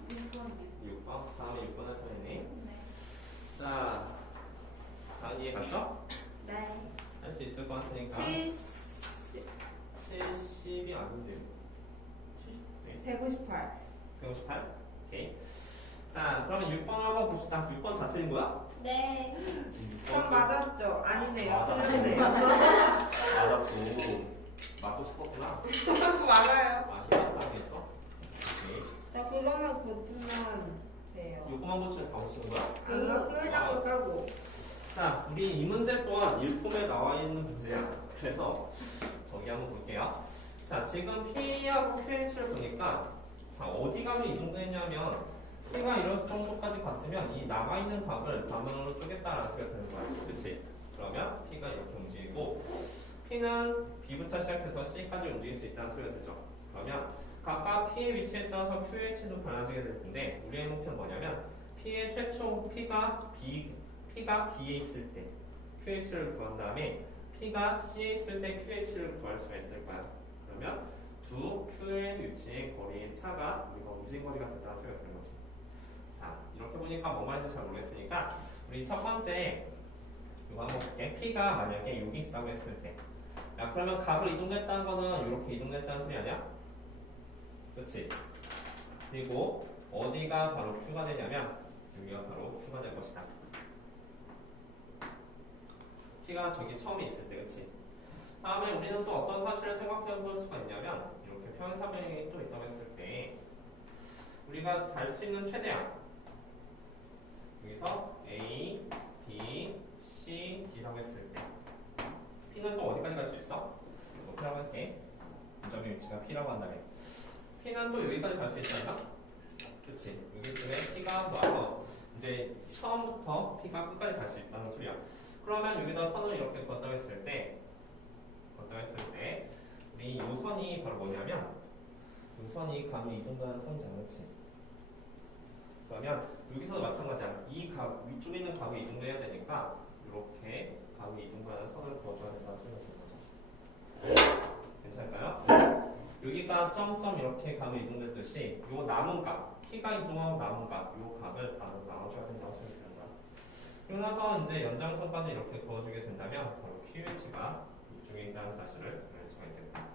6번이요. 6번, 다음에 6번 할 차례네. 네. 자, 다음 이해 갔어? 네. 할 수 있을 것 같으니까 70이 아닌데요? 158. 158? 오케이. 자, 그러면 6번을 한번 봅시다. 6번 다 틀린 거야? 네. 전 맞았죠? 아니네요. 맞아. 틀렸네요. 맞았어. 맞고 싶었구나. 맞아요. 아, 희망사항이 있어? 오케이. 자, 그거만 고치면 돼요. 6번만 고치면 다 고치는 거야? 안 끄자고 까고. 자, 우리 이 문제 또한 일품에 나와 있는 문제야. 그래서 저기 한번 볼게요. 자, 지금 P하고 QH를 보니까 자, 어디 가면 이 정도 했냐면 P가 이런 정도까지 갔으면 이 남아있는 각을 반으로 쪼갰다라는 소리가 되는 거야. 그치? 그러면 P가 이렇게 움직이고 P는 B부터 시작해서 C까지 움직일 수 있다는 소리가 되죠. 그러면 각각 P의 위치에 따라서 QH도 달라지게 될 텐데 우리의 목표는 뭐냐면 P의 최초 P가 B에 있을 때 QH를 구한 다음에 P가 C에 있을 때 QH를 구할 수가 있을 거야. 그러면 두 Q의 위치의 거리의 차가 우리가 움직인 거리가 된다는 소리가 되는 거지. 자, 이렇게 보니까 뭔 말인지 잘 모르겠으니까 우리 첫 번째 이거 한번 볼게. P가 만약에 여기 있다고 했을 때 야, 그러면 각을 이동했다는 거는 이렇게 이동했다는 소리 아니야? 그치? 그리고 어디가 바로 Q가 되냐면 여기가 바로 Q가 될 것이다. P가 저기 처음에 있을 때, 그치? 다음에 우리는 또 어떤 사실을 생각해 볼 수가 있냐면 이렇게 평행사변이 또 있다고 했을 때 우리가 달 수 있는 최대한 여기서 A, B, C, D라고 했을 때 P는 또 어디까지 갈 수 있어? P라고 할게. 점의 위치가 P라고 한다면 P는 또 여기까지 갈 수 있다니까? 그치? 여기쯤에 P가 와서 이제 처음부터 P가 끝까지 갈 수 있다는 소리야. 그러면 여기다 선을 이렇게 걷다 했을 때 우리 이 선이 바로 뭐냐면 이 선이 가로 이동가는 선이잖아. 그치? 그러면 여기서도 마찬가지야. 이 각, 위쪽에 있는 각을 이동해야 되니까 이렇게 각을 이동가는 선을 그어줘야 된다는 소리가 되는 거죠. 괜찮을까요? 여기가 점점 이렇게 각을 이동됐듯이 요 남은 각, P가 이동하고 남은 각, 요 각을 바로 나눠줘야 된다고 소리 되는 거야. 그러고 나서 이제 연장선까지 이렇게 그어주게 된다면 바로 QH가 이쪽에 있다는 사실을 알 수가 있겠다.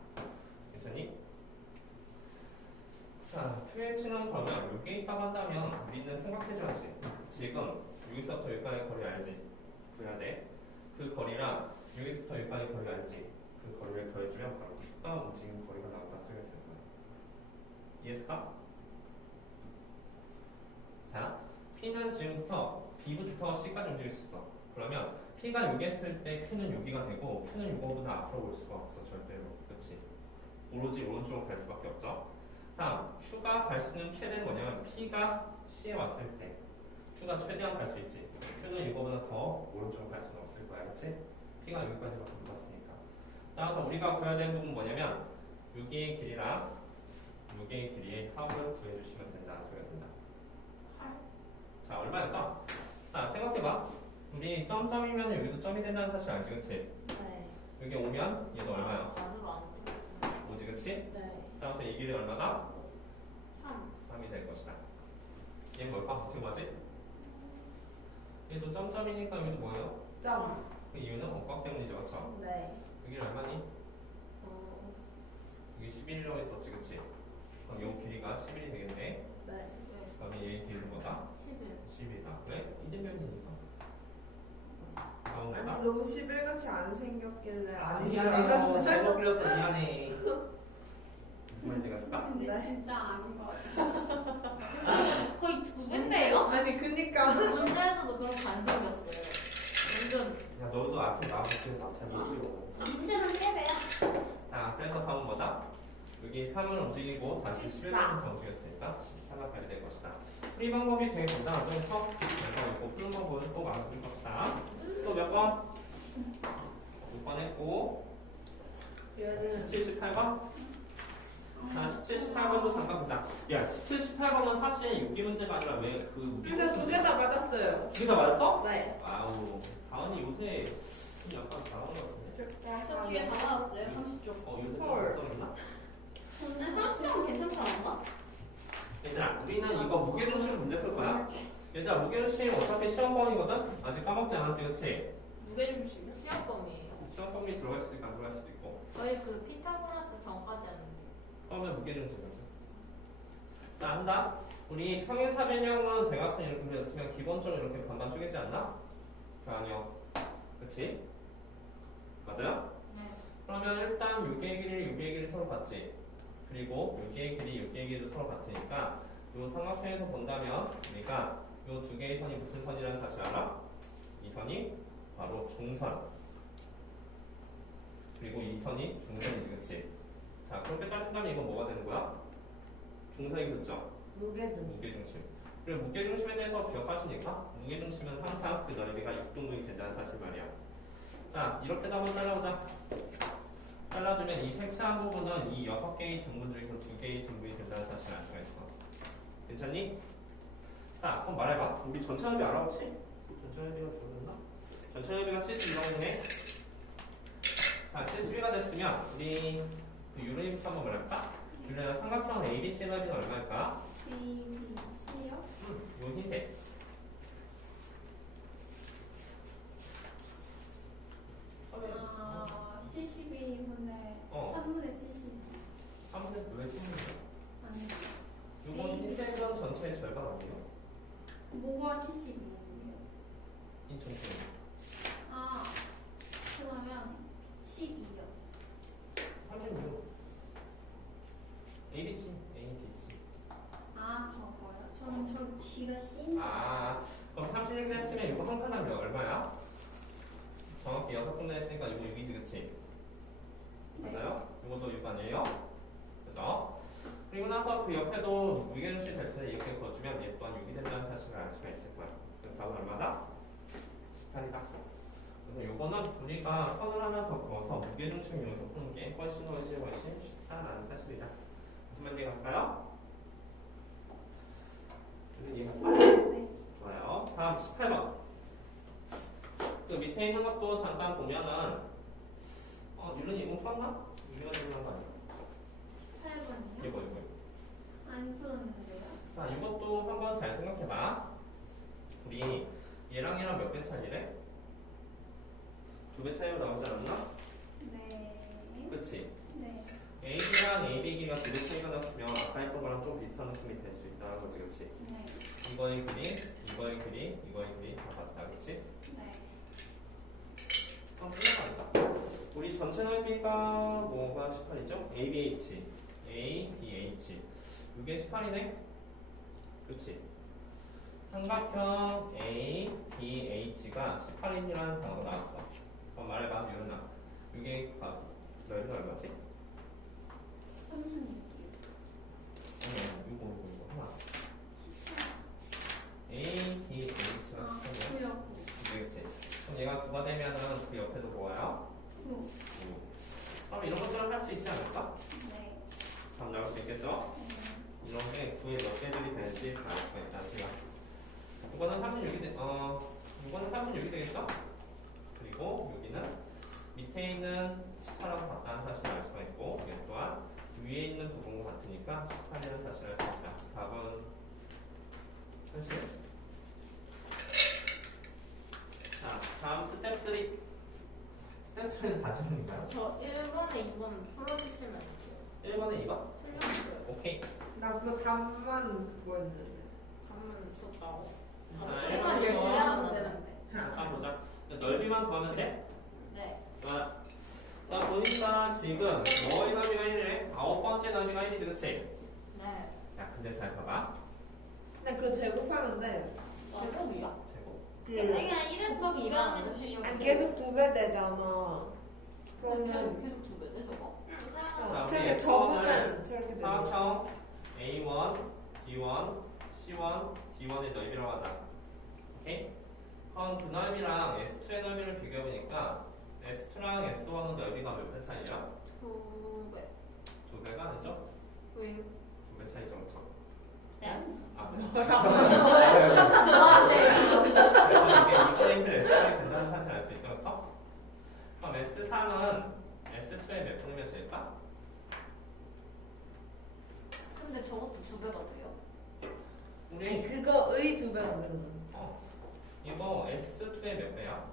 괜찮니? 자, QH는 그러면 여기에 있다고 한다면 우리는 생각해줘야지. 지금 여기서부터 여기까지 거리 알지? 구해야 돼. 그 거리랑 여기서부터 여기까지 거리 알지? 그 거리를 더해주면 바로 Q가 움직이는 거리가 나온다는 소리가 되는 거야. 이해했을까? 자, P는 지금부터 B부터 C까지 움직일 수 있어. 그러면 P가 여기 했을 때 Q는 여기가 되고 Q는 이거보다 앞으로 올 수가 없어. 절대로. 그렇지? 오로지 오른쪽으로 갈 수밖에 없죠. 다음, Q가 갈 수 있는 최대는 뭐냐면 P가 C에 왔을 때 Q가 최대한 갈 수 있지. Q는 이거보다 더 오른쪽으로 갈 수는 없을 거야. 그렇지? P가 여기까지밖에 못 갔으니까. 따라서 우리가 구해야 되는 부분은 뭐냐면 여기의 길이랑 여기의 길이의 합을 구해주시면 된다는 소리가 된다. 자, 얼마일까? 자, 생각해봐. 우리 점점이면 여기도 점이 된다는 사실 알지, 그치? 네. 여기 오면 얘도 얼마야? 반으로 안 돼. 오지, 그치? 네. 따라서 이 길이 얼마다? 3. 3이 될 것이다. 얘 뭘까? 어떻게 구하지? 얘도 점점이니까 여기도 뭐예요? 점. 그 이유는 원각 때문이죠, 그쵸? 네. 여기 얼마니? 여기 11이라고 했었지, 그치? 그럼 요 길이가 11이 되겠네. 네. 네. 그러면 얘 길이는 뭐다? 11. 10이다. 왜? 이등변이니까. 다음 아니 뭐다? 너무 11같이 안 생겼길래 아니야. 알았어요. 잘못 그렸어. 미안해. 무슨 말인지 갔을까? 근데 네. 진짜 아닌 것 같아요. 거의 두 배인데요? 아니 그니까 문제에서도 그렇게 안 생겼어요. 완전 야, 너도 앞에 나와서 마찬 이기로. 문제는 3배야. 자, 그래서 다음은 뭐다? 여기 3을 움직이고 다시 14. 11을 움직였으니까 14가 돼야 될 것이다. 풀이 방법이 되게 간단하죠? 그래서 이거 푸는 방법을 꼭 알아둘 것이다. 또 몇 번? 6번 했고 얘는 17, 18번? 자, 17, 18번도 잠깐 보자. 야, 17, 18번은 사실 6기 문제가 아니라 왜 그 진짜 두 개 다 맞았어요. 두 개 다 맞았어? 네. 와우. 다은이 요새 좀 약간 잘하는 것 같은데? 저 뒤에 다 맞았어요. 30쪽. 요새 좀 헐. 걱정했나? 근데 30쪽은 괜찮지 않았나? 얘들아, 우리는 이거 무게중심 문제 풀 거야. 얘들아, 무게중심 어차피 시험범위거든? 아직 까먹지 않았지, 그치? 무게중심이 시합범위예요. 시험범위 들어갈 수도 있고 안 들어갈 수도 있고. 저희 그 피타고라스 전까지 하는데. 그러면 무게중심이지. 자, 한다. 우리 평행사변형은 대각선 이렇게 그렸으면 기본적으로 이렇게 반반 쪼개지 않나? 아니요. 그치? 맞아요? 네. 그러면 일단 6개의 길이, 6개의 길이 서로 같지? 그리고 6개의 길이, 6개의 길이도 서로 같으니까 이 삼각형에서 본다면 우리가 이 두 개의 선이 무슨 선이라는 사실 알아? 이 선이 바로 중선. 그리고 이 선이 중선이지, 그치? 자, 그렇게 따진다면 이건 뭐가 되는 거야? 중선이 그죠? 무게등. 무게중심. 그리고 무게중심에 대해서 기억하시니까 무게중심은 항상 그 넓이가 6등분이 된다는 사실 말이야. 자, 이렇게 한번 잘라보자. 잘라주면 이 색채한 부분은 이 6개의 등분 중에서 2개의 등분이 된다는 사실을 알 수가 있어. 괜찮니? 자, 그럼 말해봐. 우리 전체 넓이 알아 혹시? 전체 넓이가 줄었나? 전체 넓이가 72네. 자, 72가 됐으면 우리 그 유리부터 한번 말해볼까? 유리는 삼각형 ABC 넓이는 얼마일까? ABC요? 요 흰색. 아, 72분의 어. 3분의 70. 아무튼 왜 쓰는 거야? 아니, 이건 흰색은 전체의 절반 아니에요? 뭐가 72예요? 이 전체. 아, 그러면 12요. 36. ABC, ABC. 아, 저거요? 저는 저 G가 C인데. 그럼 36 했으면 이거 한 칸 하면 얼마야? 정확히 6군데 했으니까 이거 6이지, 그치? 맞아요? 이것도 6 아니에요? 그죠? 그리고 나서 그 옆에도 무게중심 될 텐데 이렇게 거주면 얘 또한 6이 된다는 사실을 알 수가 있을 거야. 그럼 답은 얼마다? 18이다. 그래서 요거는 우리가 선을 하나 더 그어서 무게중심 이용해서 푸는 게 훨씬 쉽다라는 사실이다. 무슨 말인지 갈까요? 이해갔어요? 네. 좋아요. 다음 18번. 그 밑에 있는 것도 잠깐 보면은 유련이 이거 풀었나? 유련이 풀은 거 아니야? 18번이요? 이거. 안 풀었는데요? 자, 이것도 한번 잘 생각해봐. 우리 얘랑 얘랑 몇 배 차이래? 2배 차이로 나오지 않았나? 네. 그치? 네. AB랑 AB기가 2배 차이가 났으면 아까 했던 거랑 좀 비슷한 느낌이 될 수 있다는 거지, 그치? 네. 이거의 그림, 이거의 그림, 이거의 그림 다 같다, 그치? 네. 흘러간다. 우리 전체 넓이가 뭐가 18이죠? ABH, ABH. 이게 18이네? 그치? 삼각형 ABH가 18인이라는 단어가 나왔어. 그럼 말해봐, 유은아. 이게 넓이가 얼마지? 36이요. 이거 하나. 14. ABH가 아, 18이야. 9요. 그치? 그럼 얘가 9가 되면은 그 옆에도 뭐예요? 9. 9. 그럼 이런 것들을 할 수 있지 않을까? 네. 답 나올 수 있겠죠? 이런 게 9의 몇 개들이 되는지 알 수가 있지 않습니까? 이거는 36이 이거는 36이 되겠죠? 그리고 여기는 밑에 있는 18하고 같다는 사실을 알 수가 있고 얘 또한 위에 있는 부분과 같으니까 18이라는 사실을 알 수 있다. 답은 사실. 자, 다음 스텝 3. 스텝 3는 다 질문인가요? 저 1번에 2번 풀어주시면 돼요. 1번에 2번? 틀렸어요. 오케이. 나 그거 답만 그거였는데. 가면 있었다고. 자, 계산 이거 열심히 하면 되는데. 잠깐 보자. 넓이만 구하면 돼? 네. 좋아. 자, 보니까 지금 너의 넓이가 1이래. 9번째 넓이가 1이지, 그치? 네. 야, 근데 잘 봐봐. 근데 그거 제곱하면 돼. 제곱이야? 제곱. 그냥 1에서 곱하기 2가 하면 이만 2. 아니 계속 2배 되잖아. 그러면 계속 두 배네 저거? 자, 저렇게 우리 접으면 저렇게 되는 거야. 사각형 A1, B1, C1, D1의 넓이라고 하자. 오케이? 그럼 그 넓이랑 S2의 넓이를 비교해보니까 S2랑 S1은 넓이가 몇 배 차이야? 두 배. 2배가 아니죠? 왜요? 2배 차이죠, 그쵸? 네. 아, 그래. 뭐하세요? 그래서 이게 2분의 1 S1이 된다는 사실 알 수 있죠, 그쵸? 그럼 S3은 S2의 몇 분의 몇일까? 근데 저것도 두 배가 돼요? 우리 아니 그거의 2배가 되는 거야. 이거 S2의 몇 배야?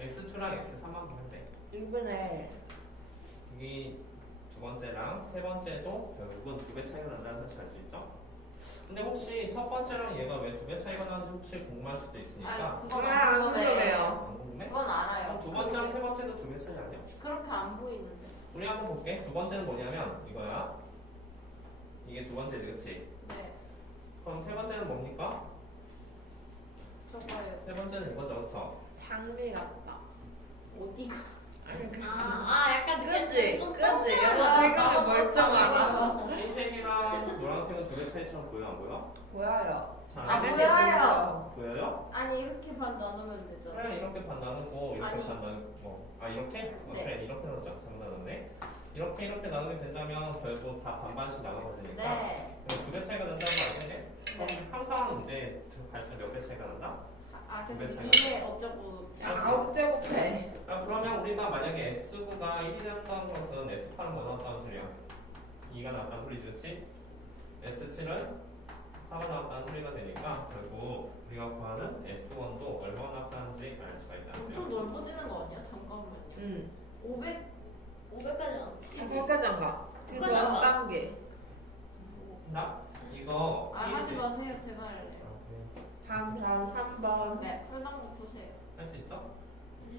S2랑 S3만 보면 돼. 1분의 여기 두 번째랑 세 번째도 결국은 2배 차이가 난다는 사실 알 수 있죠? 근데 혹시 첫 번째랑 얘가 왜 2배 차이가 나는지 혹시 궁금할 수도 있으니까 그건 안 궁금해요. 궁금해요. 안 궁금해? 그건 알아요. 그럼 두 번째랑 세 번째도 2배 차이 아니야? 그렇게 안 보이는데. 우리 한번 볼게. 두 번째는 뭐냐면 이거야. 이게 두 번째지, 그치? 네. 그럼 세 번째는 뭡니까? 저거예요. 세 번째는 이거죠, 그쵸? 장미 같다. 어디가? 약간 그치? 좀 그치? 약간 되게 멀쩡하다. 흰색이랑 노란색은 2배 차이처럼 보여, 안 보여? 보여요. 자, 아, 당연히 보여요. 보여요? 아니 이렇게 반 나누면 되죠. 그래, 이렇게 반 나누고 이렇게 아니. 반 나누고 이렇게? 네. 그래, 이렇게 나눴죠? 잘못 나눴네. 이렇게 나누게 된다면 결국 다 반반씩 나눠가지니까 네. 2배 차이가 난다는 거 아니겠네? 그럼 네. 항상 이제 갈수록 몇 배 차이가 난다? 그래서 두 배 차이가 이게 어쩌고. 아홉 제곱해. 그러면 우리가 만약에 S9가 1이 되었다는 것은 S8은 뭐 나왔다는 소리야? 2가 나왔다는 소리지, 그치? S7은 4가 나왔다는 소리가 되니까 결국 우리가 구하는 S1도 얼마나 나왔다는지 알 수가 있다는 좀 소리야. 넓어지는 거 아니야? 잠깐만요. 응. 500까지 안 거기까지 안 가. 그 거기까지 안 전 가. 단계. 나? 이거 하지 마세요. 제가 할래요. 한 번. 네. 풀는 거 보세요. 할수 있죠?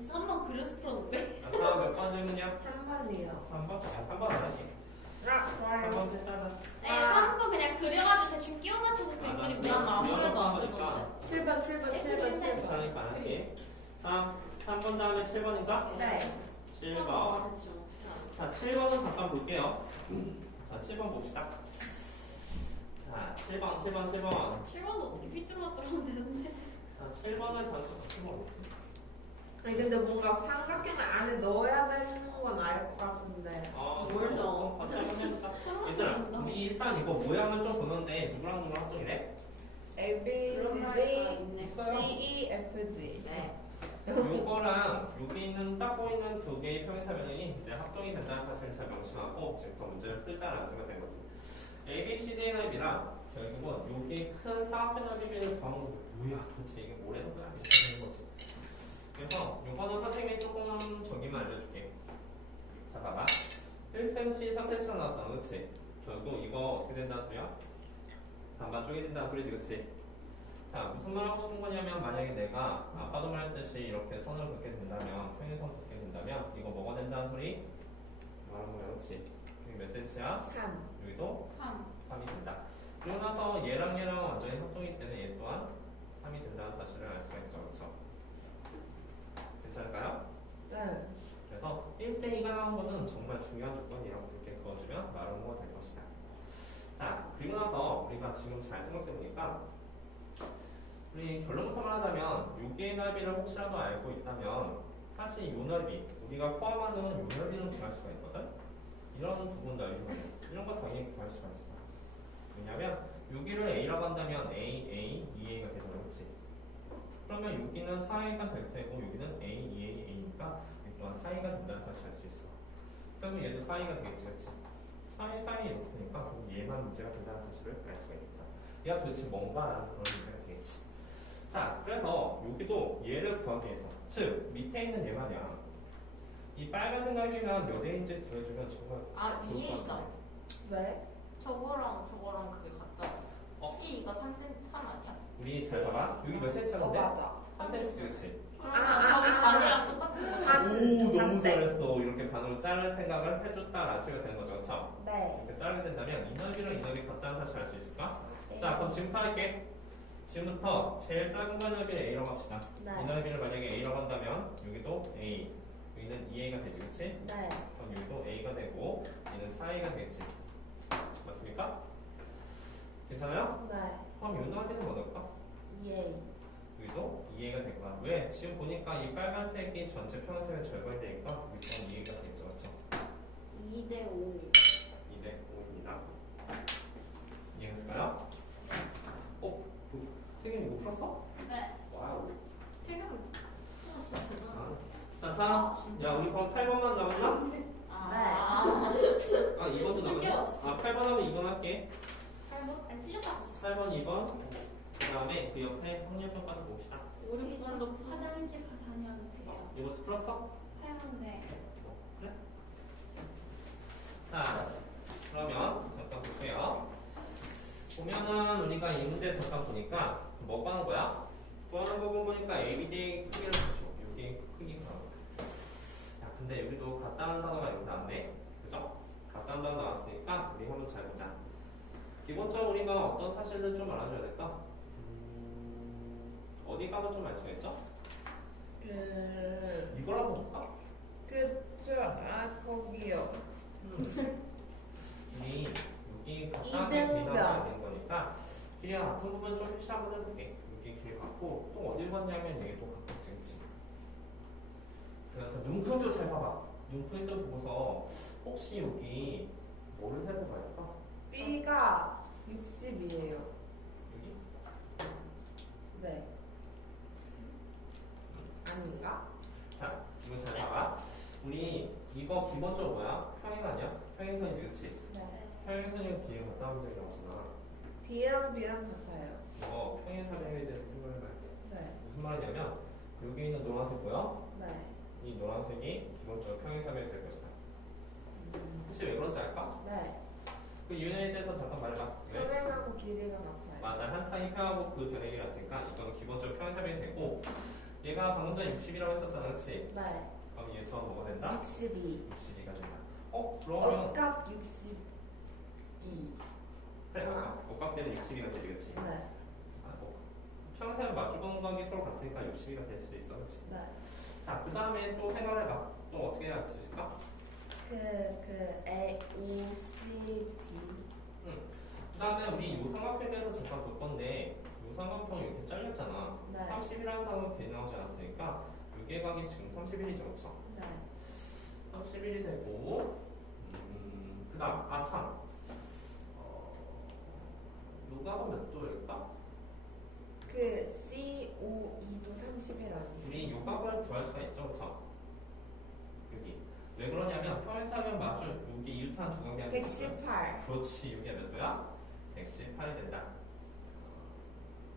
3번 그래서 풀었는데. 다음 몇 번 질문이야? 3번이요. 3번? 3번 안 하지? 좋아요. 3번 패스하자. 네, 3번 그냥 그려가지고 대충 끼워 맞춰서 그림 그리면 돼. 난 아무래도 안 거니까 7번, 7번, 7번, 7번. 괜찮으니까 안 할게. 자, 3번 다음에 7번인가? 네. 7번. 자, 7번은 잠깐 볼게요. 자, 7번 봅시다. 자, 7번. 7번도 어떻게 휘뚜루마뚜루 되는데. 자, 7번을 잠깐 7번 뭐지? 아니 근데 뭔가 삼각형 안에 넣어야 되는 건 알 것 같은데. 뭘 좀 같이 한번 해보자. 얘들아, 우리 일단 이거 모양을 좀 보는데 누구랑 합동이래? A, B, 그런 C, 말이 D, 있네. C, E, F, G. 네. 요거랑 여기 있는 딱 보이는 두 개의 평행사변이 이제 합동이 된다는 사실을 잘 명심하고 지금부터 문제를 풀자라는 생각이 된 거지. A, B, C, D의 넓이랑 결국은 여기 큰 사각형 넓이를 구하는 거 뭐야 도대체 이게 뭐라는 거야? 이렇게 되는 거지. 그래서 요거는 선생님이 조금 저기만 알려줄게. 자 봐봐. 1cm 3cm가 나왔잖아, 그치? 결국 이거 어떻게 된다는 소리야? 반반 쪼개진다는 소리지, 그치? 자, 무슨 말 하고 싶은 거냐면 만약에 내가 아까도 말했듯이 이렇게 선을 긋게 된다면 평행선 긋게 된다면 이거 뭐가 된다는 소리? 말하는 거야, 그치? 여기 몇 cm야? 3. 여기도 3. 3이 된다. 그러고 나서 얘랑 완전히 합동이기 때문에 얘 또한 3이 된다는 사실을 알 수가 있죠, 그쵸? 괜찮을까요? 네. 그래서 1대2가 나온 거는 정말 중요한 조건이라고 그렇게 그어주면 말하는 될 것이다. 자, 그리고 나서 우리가 지금 잘 생각해보니까 우리 결론부터만 하자면 요기의 넓이를 혹시라도 알고 있다면 사실 요 넓이, 우리가 포함하는 요 넓이는 구할 수가 있거든? 이런 부분 넓이, 이런 거 당연히 구할 수가 있어. 왜냐면 여기를 A라고 한다면 A, 2A가 되잖아, 그렇지? 그러면 여기는 4A가 될 테고 여기는 A, 2A, A니까 이 또한 4A가 된다는 사실을 알 수 있어. 그러면 얘도 4A가 되겠지, 그렇지? 4A 이렇게 되니까 얘만 문제가 된다는 사실을 알 수가 있겠다. 얘가 도대체 뭔가라는 그런 문제가 되겠지. 자, 그래서 여기도 얘를 구하기 위해서, 즉 밑에 있는 얘 말이야. 이 빨간색 넓이가 몇 A인지 구해주면 정말 좋을 것 2A죠. 같아. 왜? 저거랑 그게 같잖아. 어? C가 3cm 3 아니야? 우리 잘 봐봐. 여기 몇 cm인데? 맞아. 3cm 그렇지? 그러면 아, 저기 아, 반이랑 똑같은 거잖아. 반. 오 너무 반대. 잘했어. 이렇게 반으로 자를 생각을 해줬다라는 소리가 되는 거죠, 그렇죠? 네. 이렇게 자르게 된다면 이 넓이랑 이 넓이 같다는 사실 알 수 있을까? 네. 자 그럼 지금부터 할게. 지금부터 제일 작은 거 넓이를 A라고 합시다. 이 네. 넓이를 만약에 A라고 한다면 여기도 A, 여기는 2A가 되지, 그렇지? 네. 그럼 여기도 A가 되고 얘는 4A가 되겠지. 맞습니까? 괜찮아요? 네. 그럼 이 넓이는 뭐 넣을까? 예. 여기도 2A가 될 거야. 왜? 지금 보니까 이 빨간색이 전체 평행선의 절반이 되니까 여기는 2A가 되겠죠, 그렇죠? 2대 5. 2대 5입니다. 이해했을까요? 태균이 이거 풀었어? 네. 와우. 태경 풀었어. 대단하다. 자, 다음. 야, 우리 그럼 8번만 남았나? 아. 아, 2번도 두개 남았나? 맞췄어. 아, 8번 하면 2번 할게. 8번? 아니 틀렸다. 8번, 2번. 그 다음에 그 옆에 확률평가도 봅시다. 5, 6번도 화장실 가 다녀도 돼요. 이것도 풀었어? 할만데. 그래? 자, 그러면 잠깐 볼게요. 보면은 우리가 이 문제 잠깐 보니까 뭐 하는 거야? 구하는 부분 보니까 ABD의 크기를 보죠. 여기 크기가. 야, 근데 여기도 같다는 단어가 여기 나왔네. 그죠? 같다는 단어 나왔으니까 우리 한번 잘 보자. 기본적으로 우리가 어떤 사실을 좀 알아줘야 될까? 어디 가면 좀 알 수가 있죠? 이걸 한번 볼까? 거기요. 우리 여기 각각의 이등변. 비나가 있는 거니까 길이 같은 부분 좀 표시 한번 해볼게. 여기 길 같고 또 어딜 봤냐면 여기도 각각 쟁지. 그래서 눈크기도 잘 봐봐. 눈크기도 보고서 혹시 여기 뭐를 세고 갈까? B가 60이에요. 여기? 네. 아닌가? 자, 이거 잘 봐봐. 우리 이거 기본적으로 뭐야? 평행 아니야? 평행선이지, 그치? 네. 평행선이랑 길이 같다 한 적이 없잖아. D랑 B랑 같아요. 이거 평행사변에 대해서 생각을 해봐야 돼. 네. 무슨 말이냐면 여기 있는 노란색 보여? 네. 이 노란색이 기본적으로 평행사변이 될 것이다. 혹시 왜 그런지 알까? 네. 그 이유에 대해서 잠깐 말해봐. 왜? 평행하고 길이가 같아요. 맞아. 한 쌍이 평하고 그 변형이 같으니까 이거는 기본적으로 평행사변이 되고 얘가 방금 전에 60이라고 했었잖아. 그치? 네. 그럼 얘에서 뭐가 된다? 62. 62가 된다. 그러면 억각 62. 그래, 억각되면 62가 되지, 그치? 네. 평행사변 마주보는 관계 서로 같으니까 62가 될 수도 있어, 그치? 네. 자, 그 다음에 또 생각해봐. 또 어떻게 할 수 있을까? A, O, C, D. 그 다음에 우리 요 삼각형에 대해서 잠깐 볼 건데 요 삼각형이 이렇게 잘렸잖아. 네. 30이라는 단어가 괜히 나오지 않았으니까 요게 각이 지금 31이죠, 그렇죠? 네. 31이 되고 그 다음 아참 요각은 몇 도일까? C, O, E도 31 아니에요? 우리 요각을 구할 수가 있죠, 그렇죠? 여기 왜 그러냐면 평행사변 마주 여기 이웃한 두 각이 하는 118. 그렇지. 여기가 몇 도야? 118이 된다.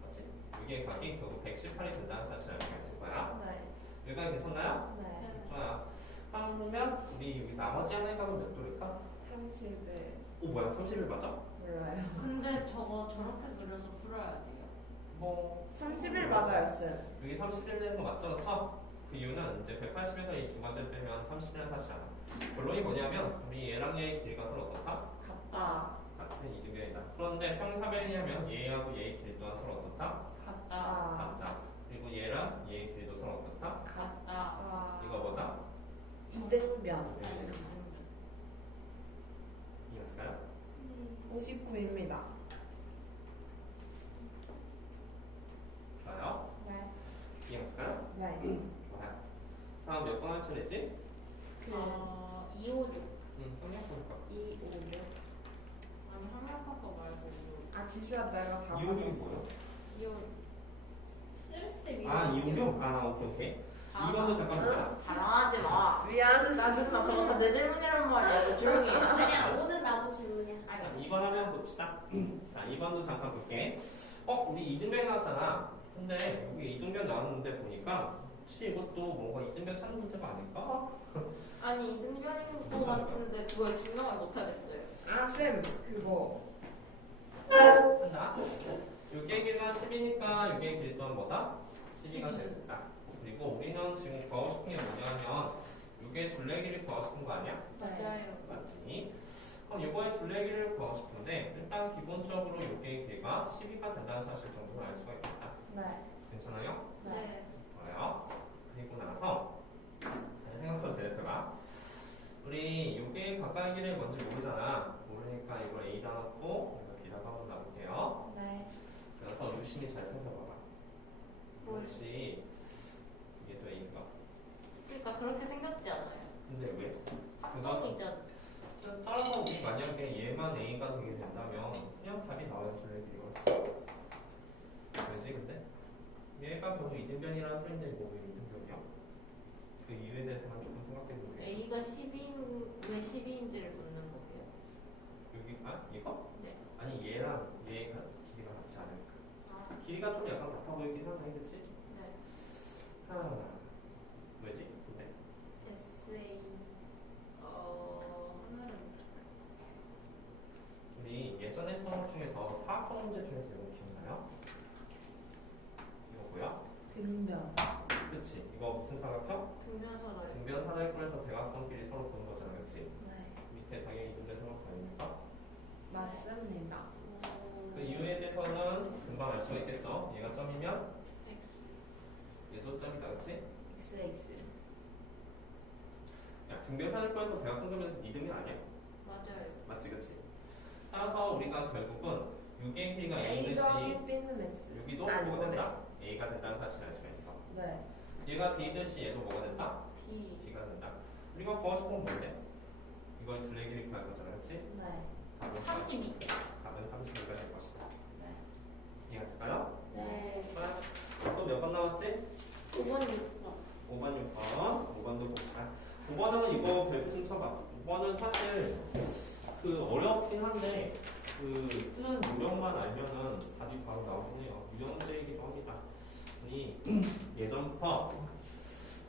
맞지? 여기의 각이 결국 118이 된다는 사실을 알고 있을 거야. 네. 여기까지 괜찮나요? 네. 좋아요. 그러면 우리 여기 나머지 하나의 각은 몇 도일까? 31. 뭐야? 31 맞아? 몰라요. 근데 저거 저렇게 그려서 풀어야 돼요. 뭐 31 맞아요, 쌤. 여기 31 되는 거 맞죠? 그렇죠? 그 이유는 이제 180에서 이 두 번째를 빼면 30이라는 사실이 알아. 결론이 뭐냐면 우리 얘랑 얘의 길이가 서로 어떻다? 같다. 같은 이등변이다. 그런데 평행사변이냐면 얘하고 얘의 길이 또한 서로 어떻다? 같다. 같다. 그리고 얘랑 얘의 길이도 서로 어떻다? 같다. 이거보다 이등변. 이해했을까요? 59입니다. 좋아요. 네. 이해했을까요? 네. 좋아요. 다음 몇 번 할 차례지? 256. 성격 볼까? 2, 5, 6. 아니 한명평가 말고 아, 지수야, 내가 다 256이 뭐야? 256. 쓰리스텝 아, 256? 오케이, 오케이. 2번도 잠깐 보자. 자랑하지 마. 미안. 나 진짜 저거 다 내 질문이란 말이야. 너 조용히 해. 아니야 오는 나도 질문이야. 아니, 2번 하면 봅시다. 자, 2번도 잠깐 볼게. 우리 이등변이 나왔잖아. 근데 여기 이등변 나왔는데 보니까 혹시 이것도 뭔가 이등변 찾는 문제가 아닐까? 아니 이등변인 것 같은데 그걸 증명을 못 하겠어요. 아, 쌤 그거 한다. 6의 길이가 10이니까 6의 길이 또한 뭐다? 12가 되겠다. 그리고 우리는 지금 구하고 싶은 게 뭐냐면 6의 둘레길이 구하고 싶은 거 아니야? 맞아요. 맞지? 그럼 이거의 둘레길을 구하고 싶은데 일단 기본적으로 6개의 길이가 12가 된다는 사실 정도는 알 수가 있겠다. 네. 괜찮아요? 네. 좋아요. 그리고 나서 잘 생각해도 되겠다. 우리 6개의 가까이 길이 뭔지 모르잖아. 모르니까 이걸 A다 놓고 우리가 B라고 한번 놔볼게요. 네. 그래서 유심히 잘 살펴봐봐. 뭘? 혹시 이게 또 A인가? 그러니까 그렇게 생겼지 않아요? 근데 왜? 합동이 있잖아. 따라서 우리 만약에 얘만 A가 되게 된다면 그냥 답이 나와요. 둘레길이가. 왜지 근데? 얘가 결국 이등변이라는 소리인데 이거 왜 이등변이야? 그 이유에 대해서만 조금 생각해보세요. A가 10인 왜 12인지를 묻는 거예요. 여기 이거? 네. 아니 얘랑 얘가 길이가 같지 않을까? 아, 길이가 좀 약간 같아 보이긴 하네, 그치? 네. 왜지? 근데 SA 하나는 우리 예전에 했던 중에서 사학번 문제 중에서 이거 기억나요? 이거 뭐야? 등변. 그치? 이거 무슨 사각형? 등변선을 등변 사다리꼴에서 대각선끼리 서로 보는 거잖아, 그치? 네. 밑에 당연히 문제 생각 아닙니까? 맞습니다. 그 이유에 대해서는 금방 알 수가 있겠죠? 얘가 점이면 얘도 점이다, 그치? XX. 야, 등변 사다리꼴에서 대각선 그리면서 이등변 아니야? 맞아요. 맞지, 그치? 따라서 우리가 결국은 6의 길이가 A A듯이 더하기 B는 X. 여기도 아니, 뭐가 뭐래? 된다? A가 된다는 사실을 알 수가 있어. 네. 얘가 B듯이 얘도 뭐가 된다? B B가 된다. 우리가 구하고 싶은 건 뭔데? 이걸 둘레 길이 구할 거잖아, 그치? 네. 답은 32. 답은 32가 될 것이다. 네. 이해했을까요? 네. 또 몇 번 남았지? 5번 6번. 5번, 6번. 5번도 봅시다. 5번은 이거 별표 쳐봐. 5번은 사실 그 어렵긴 한데 그 뜨는 요령만 알면은 답이 바로 나오긴 해요. 유형 문제이기도 합니다. 아니 예전부터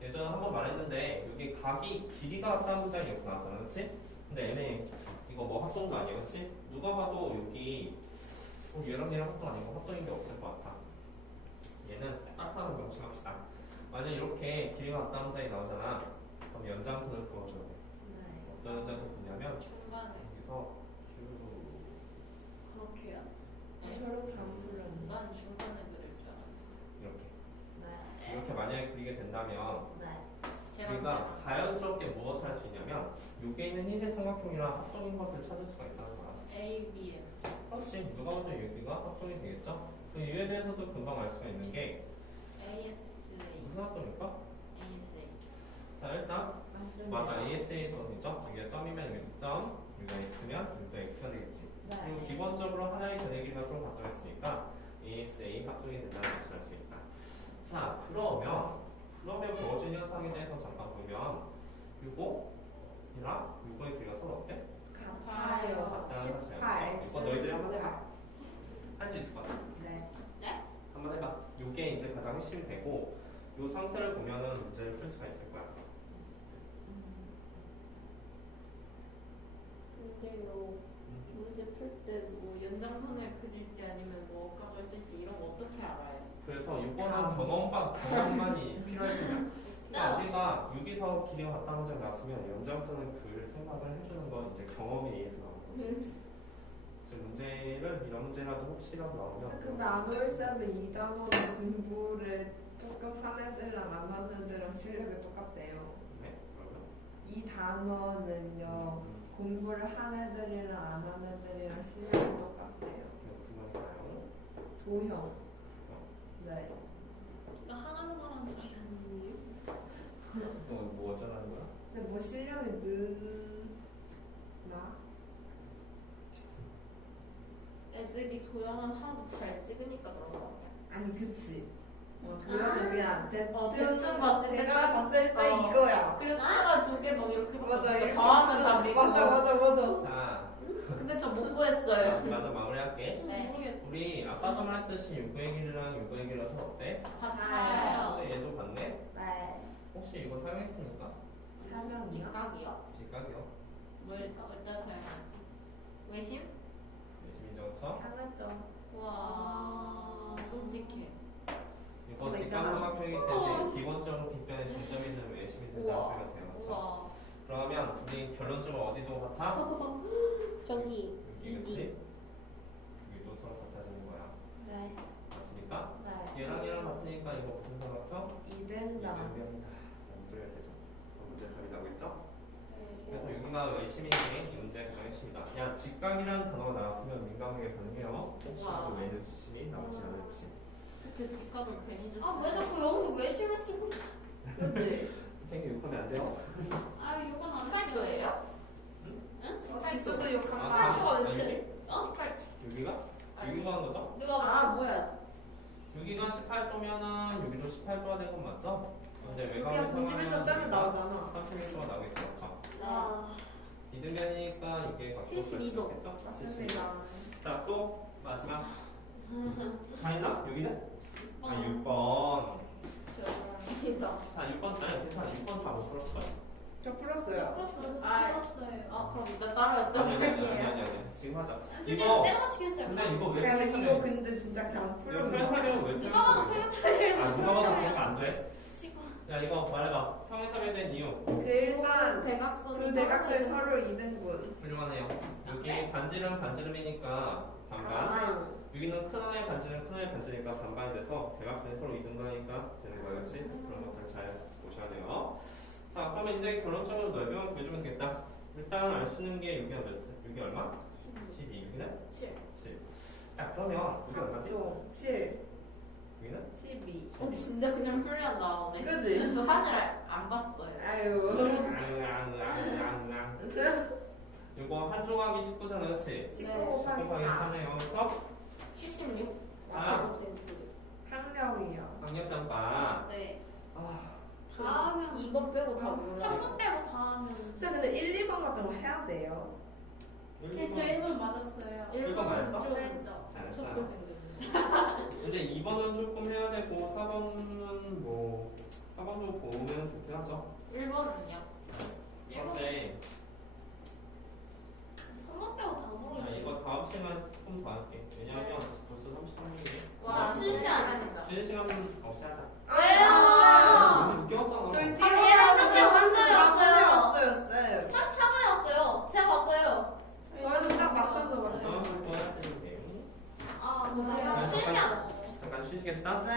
예전에 한번 말했는데 여기 각이 길이가 같다는 문장이 여기 나왔잖아, 그렇지? 근데 얘네 이거 뭐 합동도 아니야, 그렇지? 누가 봐도 여기 얘랑 얘랑 합동 아니고 합동인 게 없을 것 같아. 얘는 딱딱한 명칭합시다. 만약 이렇게 길이가 같다는 문장이 나오잖아. 그럼 연장선을 그어줘야 돼. 네. 어떤 연장선 그냐면 중간에 여기서 쭉 그렇게요? 네. 저렇게 안 불렀는데. 난 중간에 그릴 줄 알았는데. 이렇게 네. 이렇게 만약에 그리게 된다면 네. 우리가 자연스럽게 무엇을 할 수 있냐면 여기에 있는 흰색 삼각형이랑 합동인 것을 찾을 수가 있다는 거야. A, B, M. 그렇지. 누가 봐도 여기가 합동이 되겠죠? 그 이유에 대해서도 금방 알 수가 있는 게 ASA. 무슨 합동일까? ASA. 자 일단 맞습니다. 맞아. ASA 점이죠. 여기가 점이면 여기도 점, 여기가 X면 여기도 X가 되겠지. 그리고 네. 기본적으로 하나의 근해기가 서로 같다했으니까 ASA 합동이 된다는 것을 알 수 있다. 자 그러면 부어진 현상에 대해서 잠깐 보면 요거랑 요거의 길이가 서로 어때? 같아요. 같다는 사실 18. 이거 너희들이 한번 해봐. 할 수 있을 것 같아. 네. 한번 해봐. 요게 이제 가장 핵심이 되고 요 상태를 보면은 문제를 풀 수가 있을 거야. 근데요, 문제 풀 때 뭐 연장선을 그릴지 아니면 뭐 값을 쓸지 이런 거 어떻게 알아요? 그래서 요거는 경험만이 필요할 거야. 우리가 여기서 길이가 같다는 문제가 나왔으면 연장선을 그릴 생각을 해주는 건 이제 경험에 의해서 나오는 거지. 즉 문제를 이런 문제라도 혹시라도 나오면 근데 안올 쌤은 이 단어는 공부를 조금 한 애들랑 안 하는 애들랑 실력이 똑같대요. 네? 그러면 이 단어는요 공부를 한 애들이랑 안 하는 애들이랑 실력이 똑같대요. 무슨 말일까요? 도형. 네. 나 하나만 하라는 소리 아니에요? 뭐 어쩌라는 거야? 근데 뭐 실력이 느나? 애들이 도형은 하도 잘 찍으니까 그런 거 같아요. 아니 그치. 도형은 그냥 대충 봤을 때 내가 봤을 때 어. 이거야. 그리고 숫자가 두 개 막 이렇게 맞아 이렇게 더하면 답이고. 맞아. 자 근데 저 못 구했어요. 맞아 마무리할게. 네. 모르겠어. 우리 아까도 말했듯이 6의 길이랑 6의 길이라서 어때? 같아요. 근데 얘도 같네? 네. 혹시 이거 사용했습니까? 설명이요? 직각이요? 직각이요? 뭘 일단 사용하지? 왜 중이기 때문에 기본적으로 빗변에 중점이 있는 외심이 된다고 우와. 소리가 돼요. 그렇죠? 우와. 그러면 우리 결론적으로 어디도 같아? 저기 여기 그치? 여기도 서로 같아지는 거야. 네. 맞습니까? 네. 얘랑 얘랑 같으니까 이거 무슨 삼각형? 2등당. 이등변이다. 라는 소리가 되죠. 그럼 문제 답이 나오겠죠? 그래서 여기가 열심히 이 문제의 가장 핵심이다. 야, 직각이라는 단어가 나왔으면 민감하게 반응해요. 혹시 우와. 그 외는 수심이 나오지 않을지. 그때 뒷값을 괜히 줬어. 아 왜 자꾸 여기서 왜 실을 쓰고? 그치? 선생님 욕하면 안 돼요? 아 이건 안 돼. 18도예요? 지수도 욕한다. 아, 가 왜 아니지? 치? 어? 18. 여기가? 아니. 여기가 한 거죠? 누가 아 뭐야? 여기가 18도면은 여기도 18도가 된 건 맞죠? 근데 여기가 외곽을 91도 빼면 나오잖아. 31도가 나오겠죠? 그렇죠? 아 이등변이니까 이게 각도가 72도. 있겠죠? 맞습니다. 자, 또 마지막. 다 했나? 여기는? 아, 6번. 아니다. 자, 6번. 아니, 괜찮아. 6번 다 못 풀었을 거야. 저 풀었어요. 플러스 아, 풀었어요. 그럼 이따 따라 여쭤볼게요. 아니. 지금 하자. 솔직히 이거, 때려 맞추기 했어요. 근데 이거 왜 근데 펠사를- 이거 근데 진짜 그냥 이거 풀는 거. 펠사를 왜 누가 봐도 팽사를 아, 누가 봐도 그러면 안 돼. 치고 야, 이거 말해봐. 평행사에 대한 이유. 그 일단 대각선 두 대각선 서로 2등분. 훌륭하네요. 여기 반지름 반지름이니까 반반. 여기는 큰 하나의 반지름 큰 하나의 반지름이니까 반반이 돼서 대각선이 서로 이등분하니까 되는 거였지. 그런 것들 잘 보셔야 돼요. 자, 그러면 이제 결론적으로 넓이만 구해주면 되겠다. 일단 알 수 있는 게 여기가 몇? 여기 얼마? 12. 여기는 7. 7. 자, 그러면 여기 얼마지? 7, 여기는 12. 진짜 그냥 풀면 나오네. 그지? 저 사실 안 봤어요. 아유. 이거 한 조각이 19잖아, 그렇지? 19 곱하기 19곱하기 4. 4네요. 그래서 76. 아. 4cm. 학력이요. 강력단바. 네. 아, 다 하면 2번 빼고 다 몰라요. 3번 빼고 다 하면 진짜 근데 1, 2번 같은 거 해야 돼요. 네, 저 1번 맞았어요. 1번 맞았어? 저 했죠. 잘했어. 무섭게 생겼네. 근데 2번은 조금 해야 되고 4번은 뭐 4번도 보면 좋긴 하죠. 1번은요? 그런데 3번 빼고 다 야, 모르겠어. 이거 다음 시간에 조금 더 할게. 왜냐면 벌써 33분이네. 와, 쉬는 시간. 쉬는 시간 없이 하자. 왜요? 너무 늦게 왔잖아. 저희 얘랑 34분이었어요. 왔어요, 쌤. 34분이었어요. 제가 봤어요. 저희는 딱 맞춰서 왔어요. 다음 거 해야 되는데. 아, 뭐야? 쉬는 시간. 잠깐 쉬시겠다? 네.